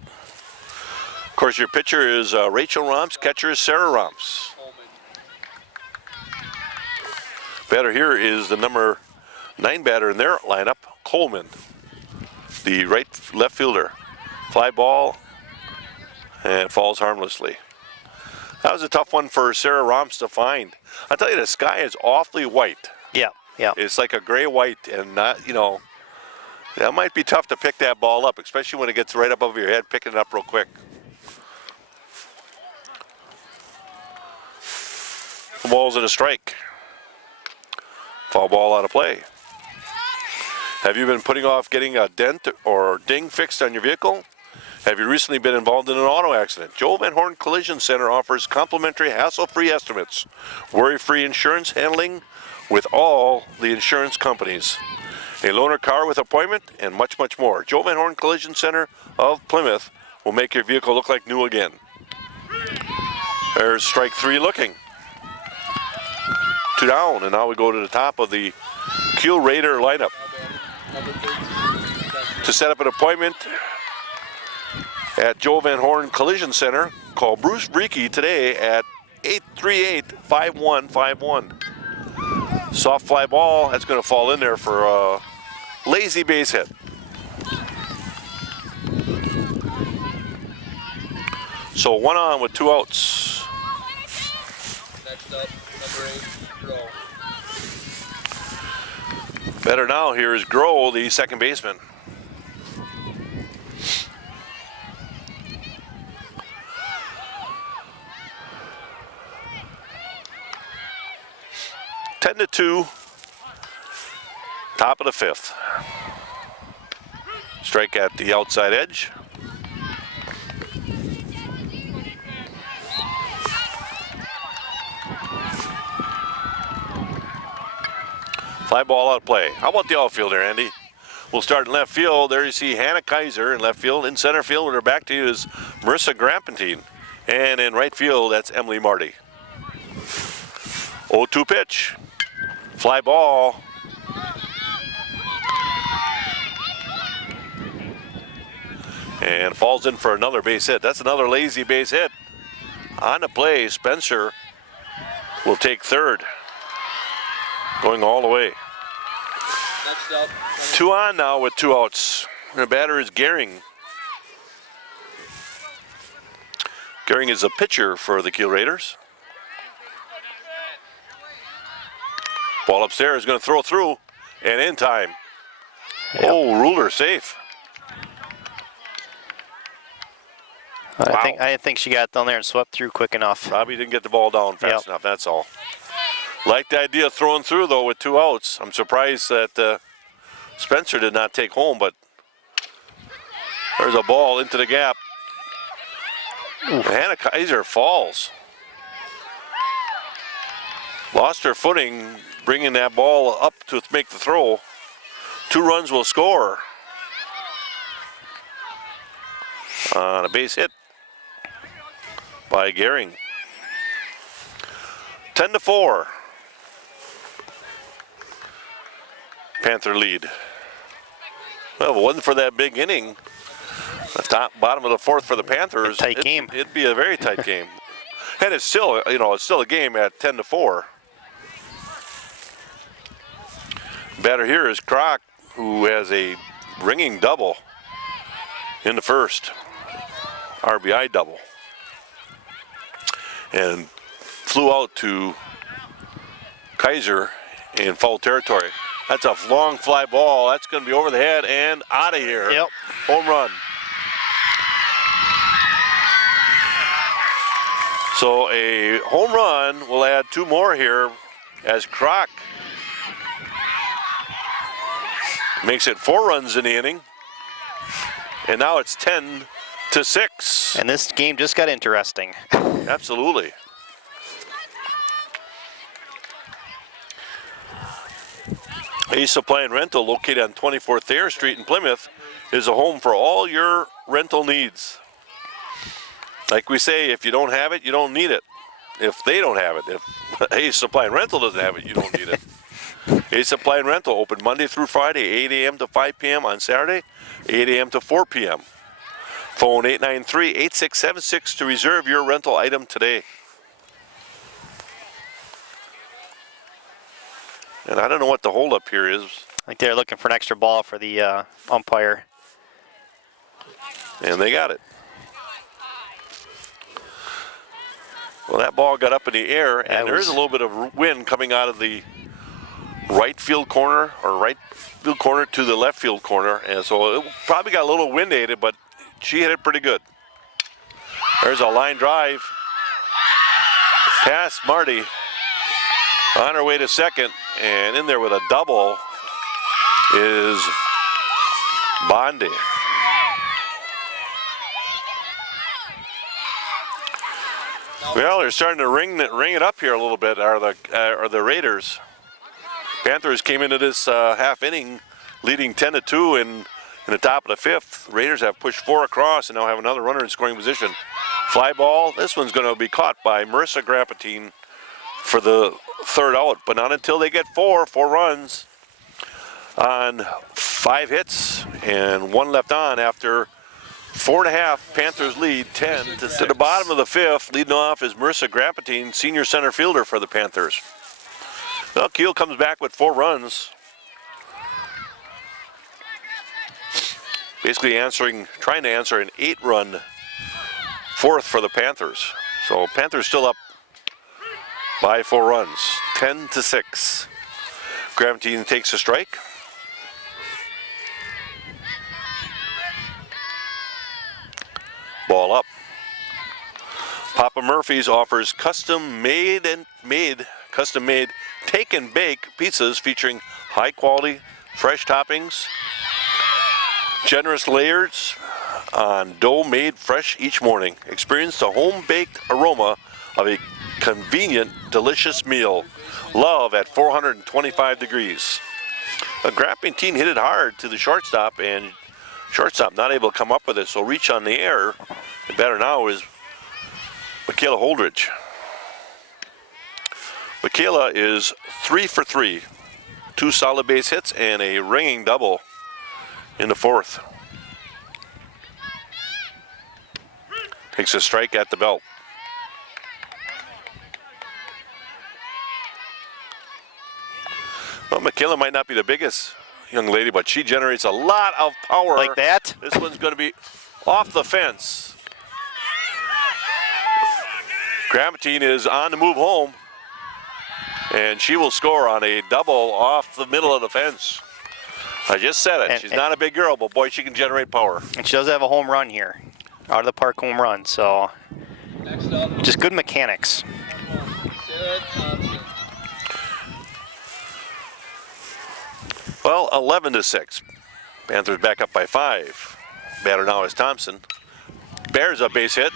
Of course, your pitcher is Rachel Romps. Catcher is Sarah Romps. Coleman. Batter here is the number 9 batter in their lineup, Coleman, the left fielder. Fly ball and falls harmlessly. That was a tough one for Sarah Romps to find. I tell you, the sky is awfully white. Yeah, yeah. It's like a gray-white, and not, you know, that might be tough to pick that ball up, especially when it gets right up over your head, picking it up real quick. The ball's in a strike. Foul ball out of play. Have you been putting off getting a dent or ding fixed on your vehicle? Have you recently been involved in an auto accident? Joe Van Horn Collision Center offers complimentary hassle-free estimates, worry-free insurance handling with all the insurance companies, a loaner car with appointment, and much, much more. Joe Van Horn Collision Center of Plymouth will make your vehicle look like new again. There's strike 3 looking. 2 down, and now we go to the top of the Kiel Raider lineup. Number 13. To set up an appointment at Joe Van Horn Collision Center, call Bruce Breeke today at 838-5151. Soft fly ball, that's going to fall in there for a lazy base hit. So 1 on with 2 outs. Next up, number 8, Groh. Better now, here is Groh, the second baseman. Ten to 2, top of the 5th. Strike at the outside edge. Fly ball out of play. How about the outfielder, Andy? We'll start in left field. There you see Hannah Kaiser in left field. In center field with her back to you is Marissa Grampentine. And in right field, that's Emily Marty. 0-2 pitch. Fly ball. And falls in for another base hit. That's another lazy base hit. On the play, Spencer will take third. Going all the way. Next up, 2 on now with 2 outs. And the batter is Gehring. Gehring is a pitcher for the Kiel Raiders. Ball upstairs, going to throw through, and in time. Yep. Oh, ruler safe. I didn't think she got down there and swept through quick enough. Probably didn't get the ball down fast Yep. enough, that's all. Like the idea of throwing through, though, with 2 outs. I'm surprised that Spencer did not take home, but there's a ball into the gap. Hannah Kaiser falls. Lost her footing, bringing that ball up to make the throw. 2 runs will score on a base hit by Gehring. 10-4. Panther lead. Well, if it wasn't for that big inning, The bottom of the fourth for the Panthers. Tight game. It'd be a very tight game. And it's still, it's still a game at 10-4. Batter here is Kroc, who has a ringing double in the first. RBI double. And flew out to Kaiser in foul territory. That's a long fly ball. That's going to be over the head and out of here. Yep. Home run. So a home run will add 2 more here as Kroc makes it 4 runs in the inning. And now it's 10-6. And this game just got interesting. Absolutely. Ace Supply and Rental, located on 24th Thayer Street in Plymouth, is a home for all your rental needs. Like we say, if you don't have it, you don't need it. If they don't have it, if Ace Supply and Rental doesn't have it, you don't need it. Ace Supply and Rental, open Monday through Friday, 8 a.m. to 5 p.m. on Saturday, 8 a.m. to 4 p.m. Phone 893-8676 to reserve your rental item today. And I don't know what the holdup here is. I think they're looking for an extra ball for the umpire. And they got it. Well, that ball got up in the air, and there is a little bit of wind coming out of the right field corner, or right field corner to the left field corner. And so it probably got a little wind aided, but she hit it pretty good. There's a line drive. Past Marty. On her way to second, and in there with a double is Bondi. Well, they're starting to ring it up here a little bit. Are the Raiders? Panthers came into this half inning leading 10-2 in the top of the fifth. Raiders have pushed 4 across and now have another runner in scoring position. Fly ball. This one's going to be caught by Marissa Grapatine for the 3rd out, but not until they get 4 runs on 5 hits and 1 left on after 4.5. Panthers lead 10-6. To the bottom of the 5th, leading off is Marissa Grapatine, senior center fielder for the Panthers. Well, Kiel comes back with 4 runs. Basically trying to answer an 8-run 4th for the Panthers. So Panthers still up by 4 runs, 10-6. Grapatine takes a strike. Ball up. Papa Murphy's offers custom-made take and bake pizzas featuring high quality, fresh toppings, generous layers on dough made fresh each morning. Experience the home-baked aroma of a convenient, delicious meal. Love at 425 degrees. Grapatine hit it hard to the shortstop, and shortstop not able to come up with it, so reach on the air. The batter now is Michaela Holdridge. Michaela is 3 for 3. 2 solid base hits and a ringing double in the 4th. Takes a strike at the belt. Well, Michaela might not be the biggest young lady, but she generates a lot of power. Like that? This one's going to be off the fence. Grapatine is on the move home, and she will score on a double off the middle of the fence. I just said it. She's not a big girl, but boy, she can generate power. And she does have a home run here. Out of the park home run, so Next up, just good mechanics. Sarah Thompson. Well, 11-6. Panthers back up by 5. Batter now is Thompson. Bears a base hit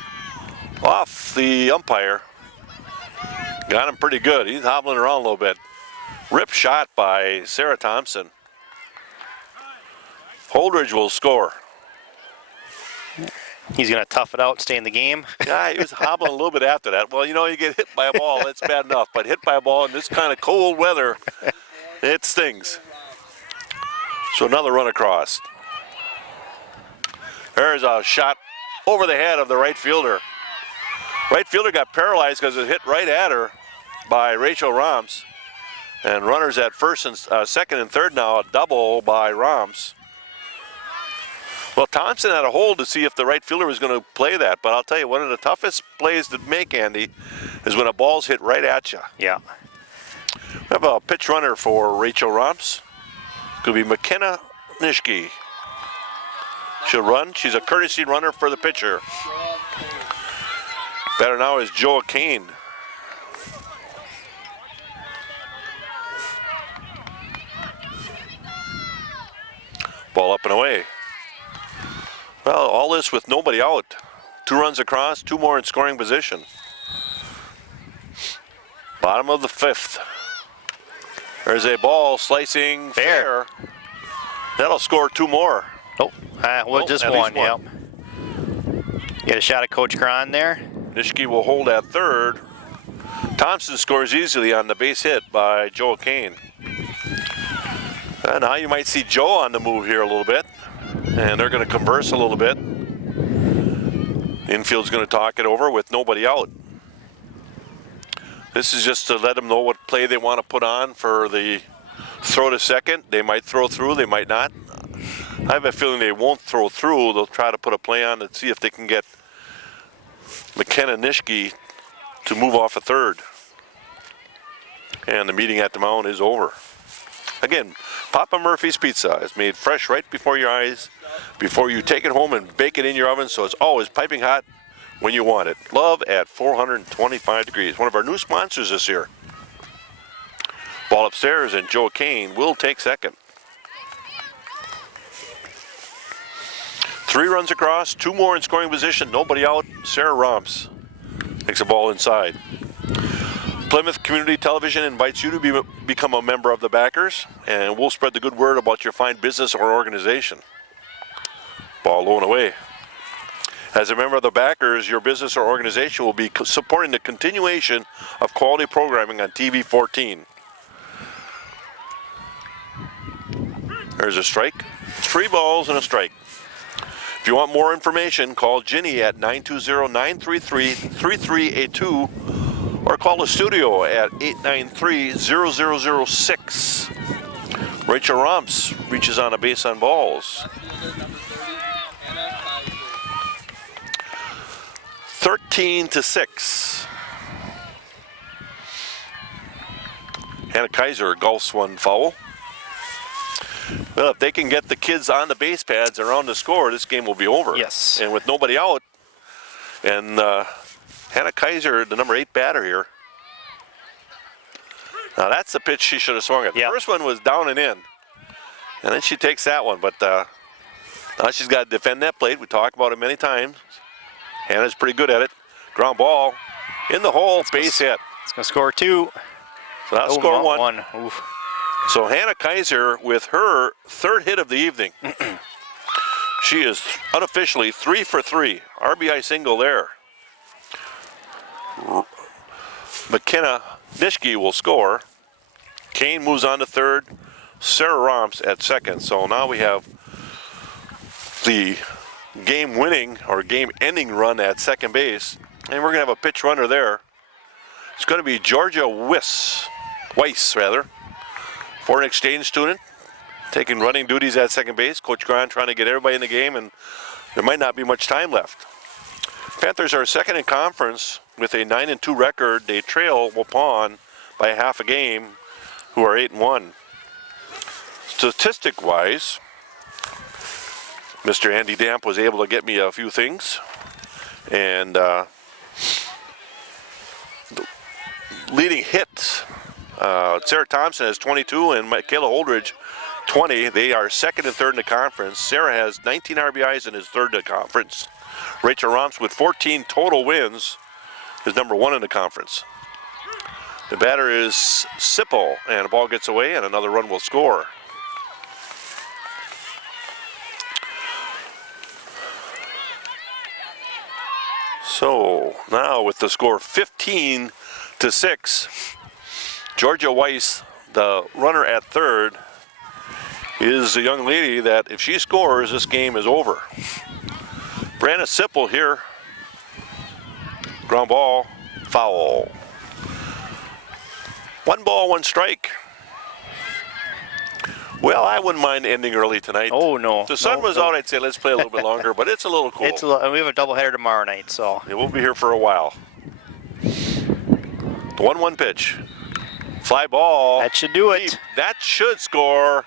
off the umpire. Got him pretty good. He's hobbling around a little bit. Rip shot by Sarah Thompson. Holdridge will score. He's going to tough it out, stay in the game. Yeah, he was hobbling a little bit after that. Well, you know, you get hit by a ball, that's bad enough. But hit by a ball in this kind of cold weather, it stings. So another run across. There's a shot over the head of the right fielder. Right fielder got paralyzed because it hit right at her by Rachel Roms. And runners at first and second and third now, a double by Roms. Well, Thompson had a hold to see if the right fielder was going to play that, but I'll tell you, one of the toughest plays to make, Andy, is when a ball's hit right at you. Yeah. We have a pitch runner for Rachel Roms. Could be McKenna Nishke. She'll run. She's a courtesy runner for the pitcher. Batter now is Joa Kane. Ball up and away. Well, all this with nobody out. 2 runs across, 2 more in scoring position. Bottom of the 5th. There's a ball slicing fair. That'll score 2 more. Oh, well, just at one, least yep. Get a shot at Coach Cron there. Nishke will hold at third. Thompson scores easily on the base hit by Joe Kane. And now you might see Joe on the move here a little bit. And they're going to converse a little bit. Infield's going to talk it over with nobody out. This is just to let them know what play they want to put on for the throw to second. They might throw through, they might not. I have a feeling they won't throw through. They'll try to put a play on to see if they can get McKenna Nishke to move off a third. And the meeting at the mound is over. Again, Papa Murphy's Pizza is made fresh right before your eyes, before you take it home and bake it in your oven, so it's always piping hot when you want it. Love at 425 degrees. One of our new sponsors this year. Ball upstairs, and Joe Kane will take second. 3 runs across, 2 more in scoring position, nobody out. Sarah Roms takes the ball inside. Plymouth Community Television invites you to become a member of the backers, and we'll spread the good word about your fine business or organization. Ball low and away. As a member of the backers, your business or organization will be supporting the continuation of quality programming on TV 14. There's a strike. 3 balls and a strike. If you want more information, call Ginny at 920-933-3382 or call the studio at 893-0006. Rachel Roms reaches on a base on balls. Hannah Kaiser. 13-6. Hannah Kaiser golfs one foul. Well, if they can get the kids on the base pads around the score, this game will be over. Yes. And with nobody out, and Hannah Kaiser, the number 8 batter here. Now that's the pitch she should have swung at. The first one was down and in. And then she takes that one, but now she's got to defend that plate. We talked about it many times. Hannah's pretty good at it. Ground ball in the hole, base hit. It's going to score 2. So that'll score 1. Oof. So Hannah Kaiser with her 3rd hit of the evening. She is unofficially 3 for 3. RBI single there. McKenna Nishke will score. Kane moves on to 3rd. Sarah Roms at 2nd. So now we have the game-winning or game-ending run at 2nd base. And we're going to have a pitch runner there. It's going to be Georgia Weiss, foreign exchange student, taking running duties at 2nd base. Coach Grant trying to get everybody in the game, and there might not be much time left. Panthers are 2nd in conference with a 9-2 record. They trail Waupun by a half a game, who are 8-1. Statistic-wise, Mr. Andy Damp was able to get me a few things, and leading hits, Sarah Thompson has 22 and Michaela Holdridge 20. They are 2nd and 3rd in the conference. Sarah has 19 RBIs and is 3rd in the conference. Rachel Roms with 14 total wins is number 1 in the conference. The batter is Sipple, and the ball gets away and another run will score. So now with the score 15-6, Georgia Weiss, the runner at 3rd, is a young lady that if she scores, this game is over. Brianna Sipple here. Ground ball, foul. 1 ball, 1 strike. Well, I wouldn't mind ending early tonight. Oh, no. If the sun No, was no. out, I'd say let's play a little bit longer, but it's a little cool. And we have a doubleheader tomorrow night, so. It will be here for a while. The 1-1 pitch. Fly ball. That should do it. Deep. That should score.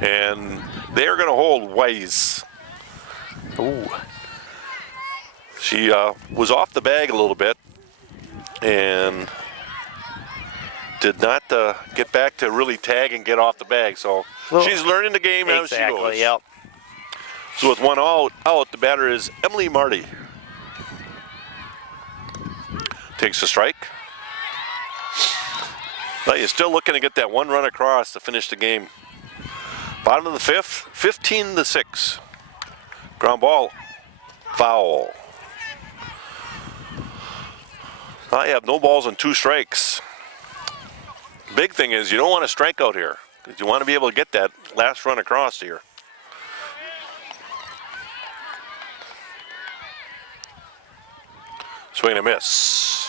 And they're going to hold Weiss. Ooh. She was off the bag a little bit and did not get back to really tag and get off the bag. So Well, she's learning the game as she goes. Exactly, yep. So with 1 out, the batter is Emily Marty. Takes a strike. But you're still looking to get that 1 run across to finish the game. Bottom of the 5th, 15-6. Ground ball, foul. Now you have no balls and 2 strikes. Big thing is you don't want to strike out here because you want to be able to get that last run across here. Swing and a miss.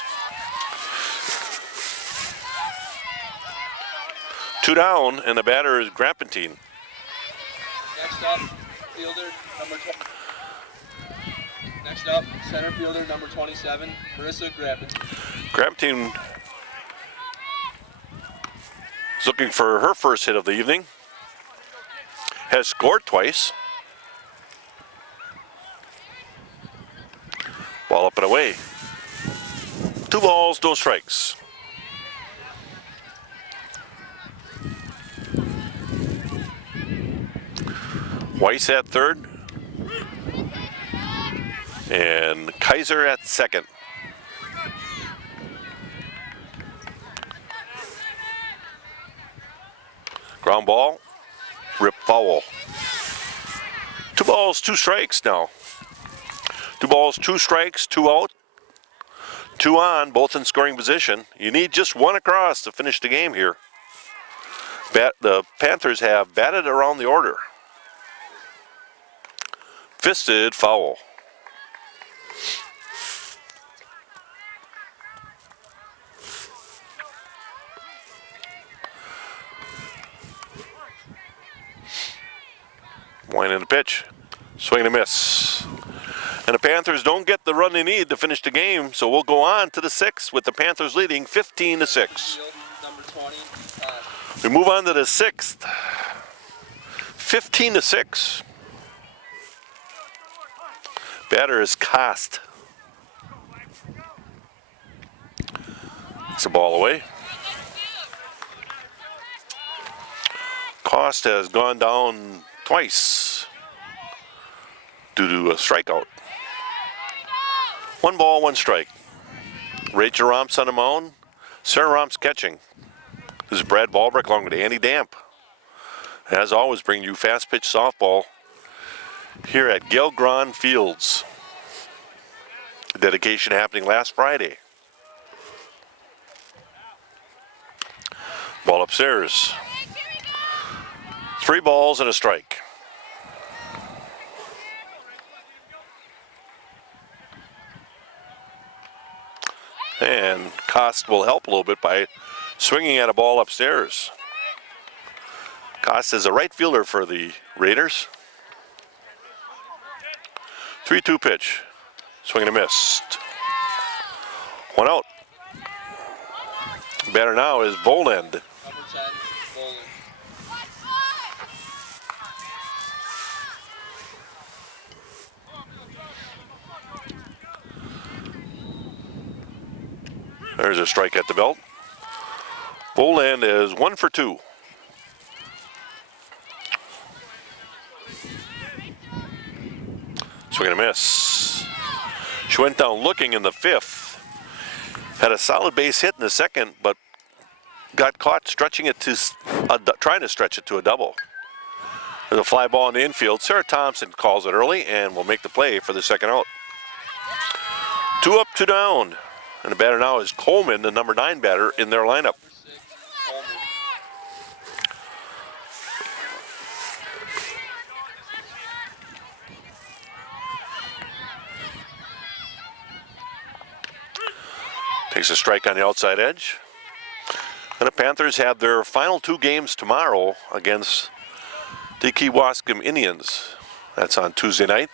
2 down, and the batter is Grappentine. Next up, fielder number 20. Next up, center fielder number 27, Marissa Grappin. Grappentine is looking for her first hit of the evening. Has scored twice. Ball up and away. 2 balls, no strikes. Weiss at third. And Kaiser at second. Ground ball, rip foul. 2 balls, 2 strikes now. 2 balls, 2 strikes, 2 out. 2 on, both in scoring position. You need just 1 across to finish the game here. The Panthers have batted around the order. Fisted foul. Wine in the pitch. Swing and a miss. And the Panthers don't get the run they need to finish the game, so we'll go on to the 6th with the Panthers leading 15-6. Field number 20, We move on to the 6th. 15-6. Batter is Cost. It's a ball away. Cost has gone down twice due to a strikeout. 1 ball, 1 strike. Rachel Romps on the mound. Sarah Romps catching. This is Brad Ballbrick along with Andy Damp. As always, bring you fast pitch softball here at Gail Grahn Fields. Dedication happening last Friday. Ball upstairs. 3 balls and a strike. And Cost will help a little bit by swinging at a ball upstairs. Cost is a right fielder for the Raiders. 3-2 pitch. Swing and a miss. 1 out. Batter now is Voland. number 10, Bowling. There's a strike at the belt. Voland is 1 for 2. Swing and a miss. She went down looking in the 5th. Had a solid base hit in the 2nd, but got caught stretching it to, trying to stretch it to a double. There's a fly ball in the infield. Sarah Thompson calls it early and will make the play for the 2nd out. 2 up, 2 down. And the batter now is Coleman, the number 9 batter in their lineup. Number 6, Coleman. Takes a strike on the outside edge. And the Panthers have their final 2 games tomorrow against the Kewaskum Indians. That's on Tuesday night.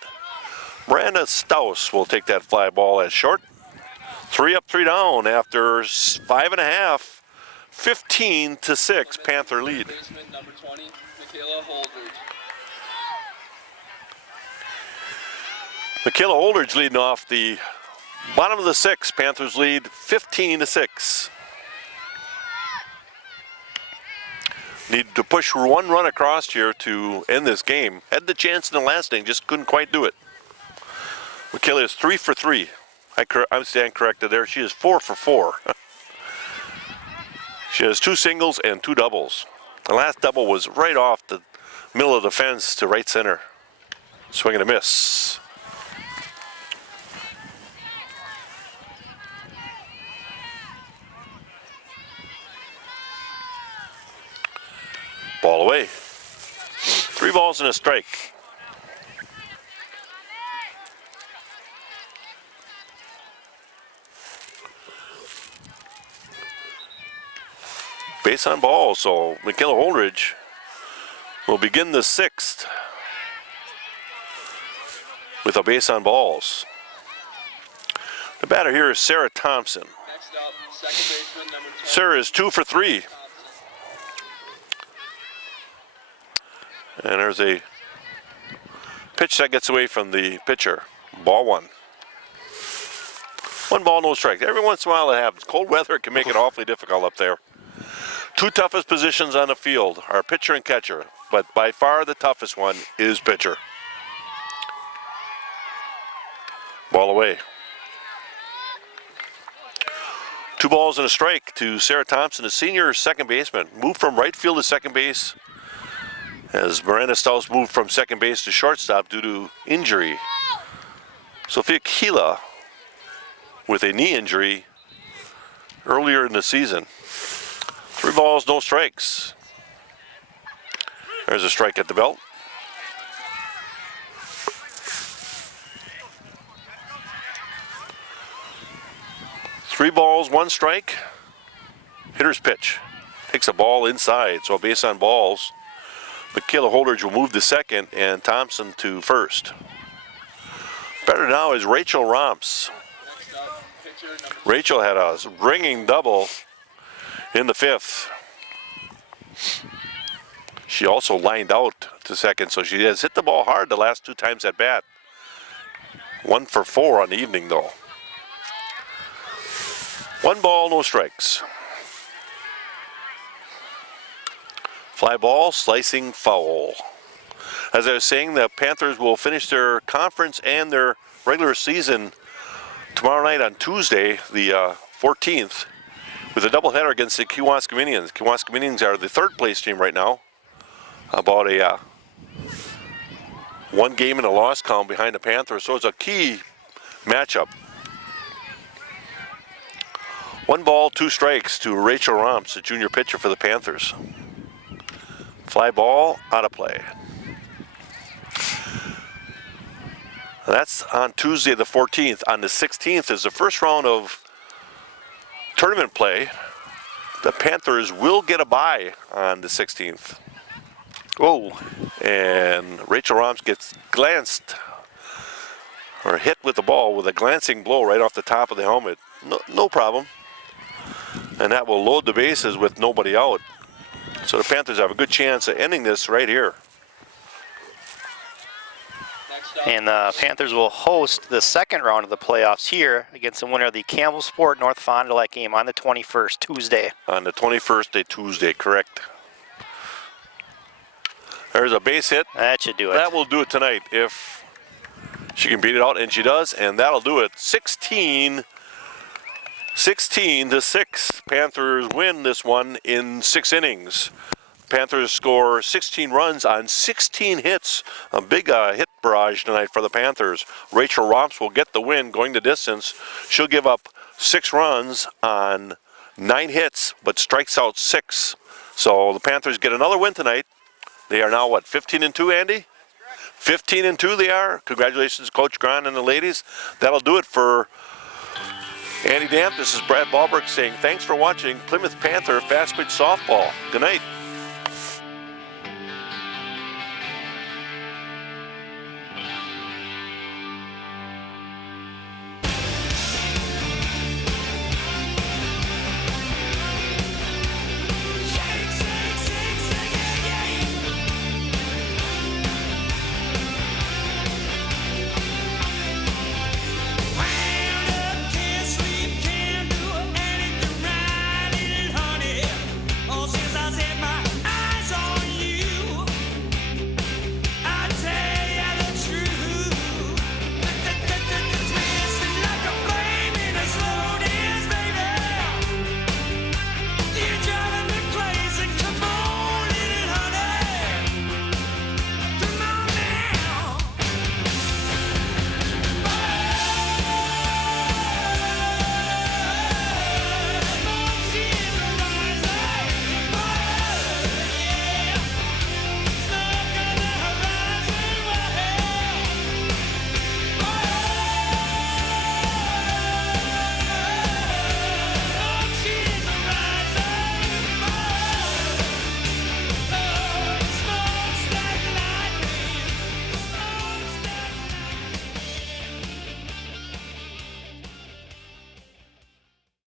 Miranda Staus will take that fly ball as short. 3 up, 3 down after 5.5. 15-6, Panther lead. Baseman number 20, Michaela Holdridge. Michaela Holdridge leading off the bottom of the 6th. Panthers lead 15-6. Need to push 1 run across here to end this game. Had the chance in the last inning, just couldn't quite do it. Michaela is 3 for 3. I stand corrected there. She is 4 for 4. She has 2 singles and 2 doubles. The last double was right off the middle of the fence to right center. Swing and a miss. Ball away. 3 balls and a strike. Base on ball, so Michaela Holdridge will begin the 6th with a base on balls. The batter here is Sarah Thompson. Next up, second baseman number 20. Sarah is 2 for 3. Thompson. And there's a pitch that gets away from the pitcher. Ball 1. 1 ball, no strike. Every once in a while it happens. Cold weather, it can make it awfully difficult up there. 2 toughest positions on the field are pitcher and catcher, but by far the toughest one is pitcher. Ball away. 2 balls and a strike to Sarah Thompson, a senior second baseman. Moved from right field to second base as Miranda Staus moved from second base to shortstop due to injury. Sophia Keela with a knee injury earlier in the season. 3 balls, no strikes. There's a strike at the belt. Three balls, 1 strike. Hitter's pitch. Takes a ball inside, so a base on balls. Michaela Holdridge will move to second and Thompson to first. Better now is Rachel Romps. Next up, pitcher number Rachel had a ringing double in the 5th. She also lined out to second, so she has hit the ball hard the last 2 times at bat. 1 for 4 on the evening, though. 1 ball, no strikes. Fly ball, slicing foul. As I was saying, the Panthers will finish their conference and their regular season tomorrow night on Tuesday, the 14th, with a doubleheader against the Kewaskum Indians. Kewaskum Indians are the 3rd place team right now. About a 1 game and a loss count behind the Panthers, so it's a key matchup. 1 ball, 2 strikes to Rachel Romps, the junior pitcher for the Panthers. Fly ball, out of play. That's on Tuesday the 14th. On the 16th is the first round of tournament play. The Panthers will get a bye on the 16th. Whoa. And Rachel Romps gets glanced or hit with the ball with a glancing blow right off the top of the helmet. No problem. And that will load the bases with nobody out. So the Panthers have a good chance of ending this right here. next up. And the Panthers will host the 2nd round of the playoffs here against the winner of the Campbell Sport North Fond du Lac game on the 21st, Tuesday. On the 21st, a Tuesday, correct. There's a base hit. That should do it. That will do it tonight if she can beat it out, and she does, and that'll do it. 16-6. Panthers win this one in 6 innings. Panthers score 16 runs on 16 hits. A big hit barrage tonight for the Panthers. Rachel Romps will get the win going the distance. She'll give up 6 runs on 9 hits, but strikes out 6. So the Panthers get another win tonight. They are now, what, 15-2, Andy? 15-2 they are. Congratulations, Coach Grant and the ladies. That'll do it for Andy Damp, this is Brad Ballberg saying thanks for watching Plymouth Panther Fast Pitch Softball. Good night.